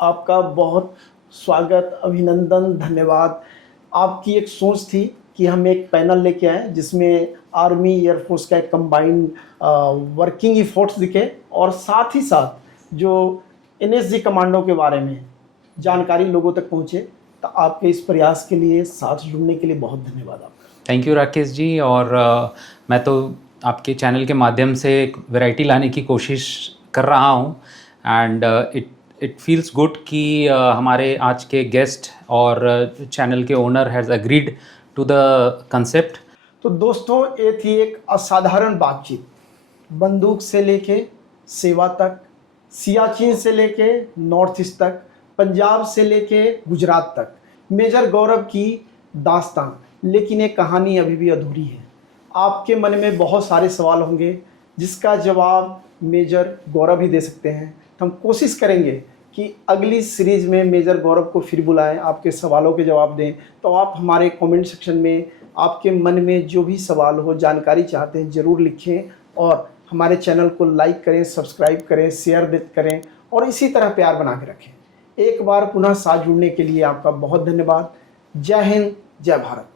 आपका बहुत स्वागत, अभिनंदन, धन्यवाद। आपकी एक सोच थी कि हम एक पैनल लेके आए जिसमें आर्मी एयरफोर्स का एक कंबाइंड वर्किंग इफोर्ट्स दिखे और साथ ही साथ जो NSG कमांडो के बारे में जानकारी लोगों तक पहुँचे। तो आपके इस प्रयास के लिए, साथ जुड़ने के लिए बहुत धन्यवाद आपका। थैंक यू राकेश जी। और मैं तो आपके चैनल के माध्यम से एक वैरायटी लाने की कोशिश कर रहा हूँ एंड इट फील्स गुड कि हमारे आज के गेस्ट और चैनल के owner has agreed to the concept. तो दोस्तों, ये थी एक असाधारण बातचीत। बंदूक से लेके सेवा तक, सियाचिन से लेके नॉर्थ ईस्ट तक, पंजाब से लेके गुजरात तक, मेजर गौरव की दास्तान। लेकिन ये कहानी अभी भी अधूरी है। आपके मन में बहुत सारे सवाल होंगे जिसका जवाब मेजर गौरव ही दे सकते हैं। हम कोशिश करेंगे कि अगली सीरीज़ में मेजर गौरव को फिर बुलाएं, आपके सवालों के जवाब दें। तो आप हमारे कमेंट सेक्शन में आपके मन में जो भी सवाल हो, जानकारी चाहते हैं, ज़रूर लिखें और हमारे चैनल को लाइक करें, सब्सक्राइब करें, शेयर करें और इसी तरह प्यार बना के रखें। एक बार पुनः साथ जुड़ने के लिए आपका बहुत धन्यवाद। जय हिंद, जय भारत।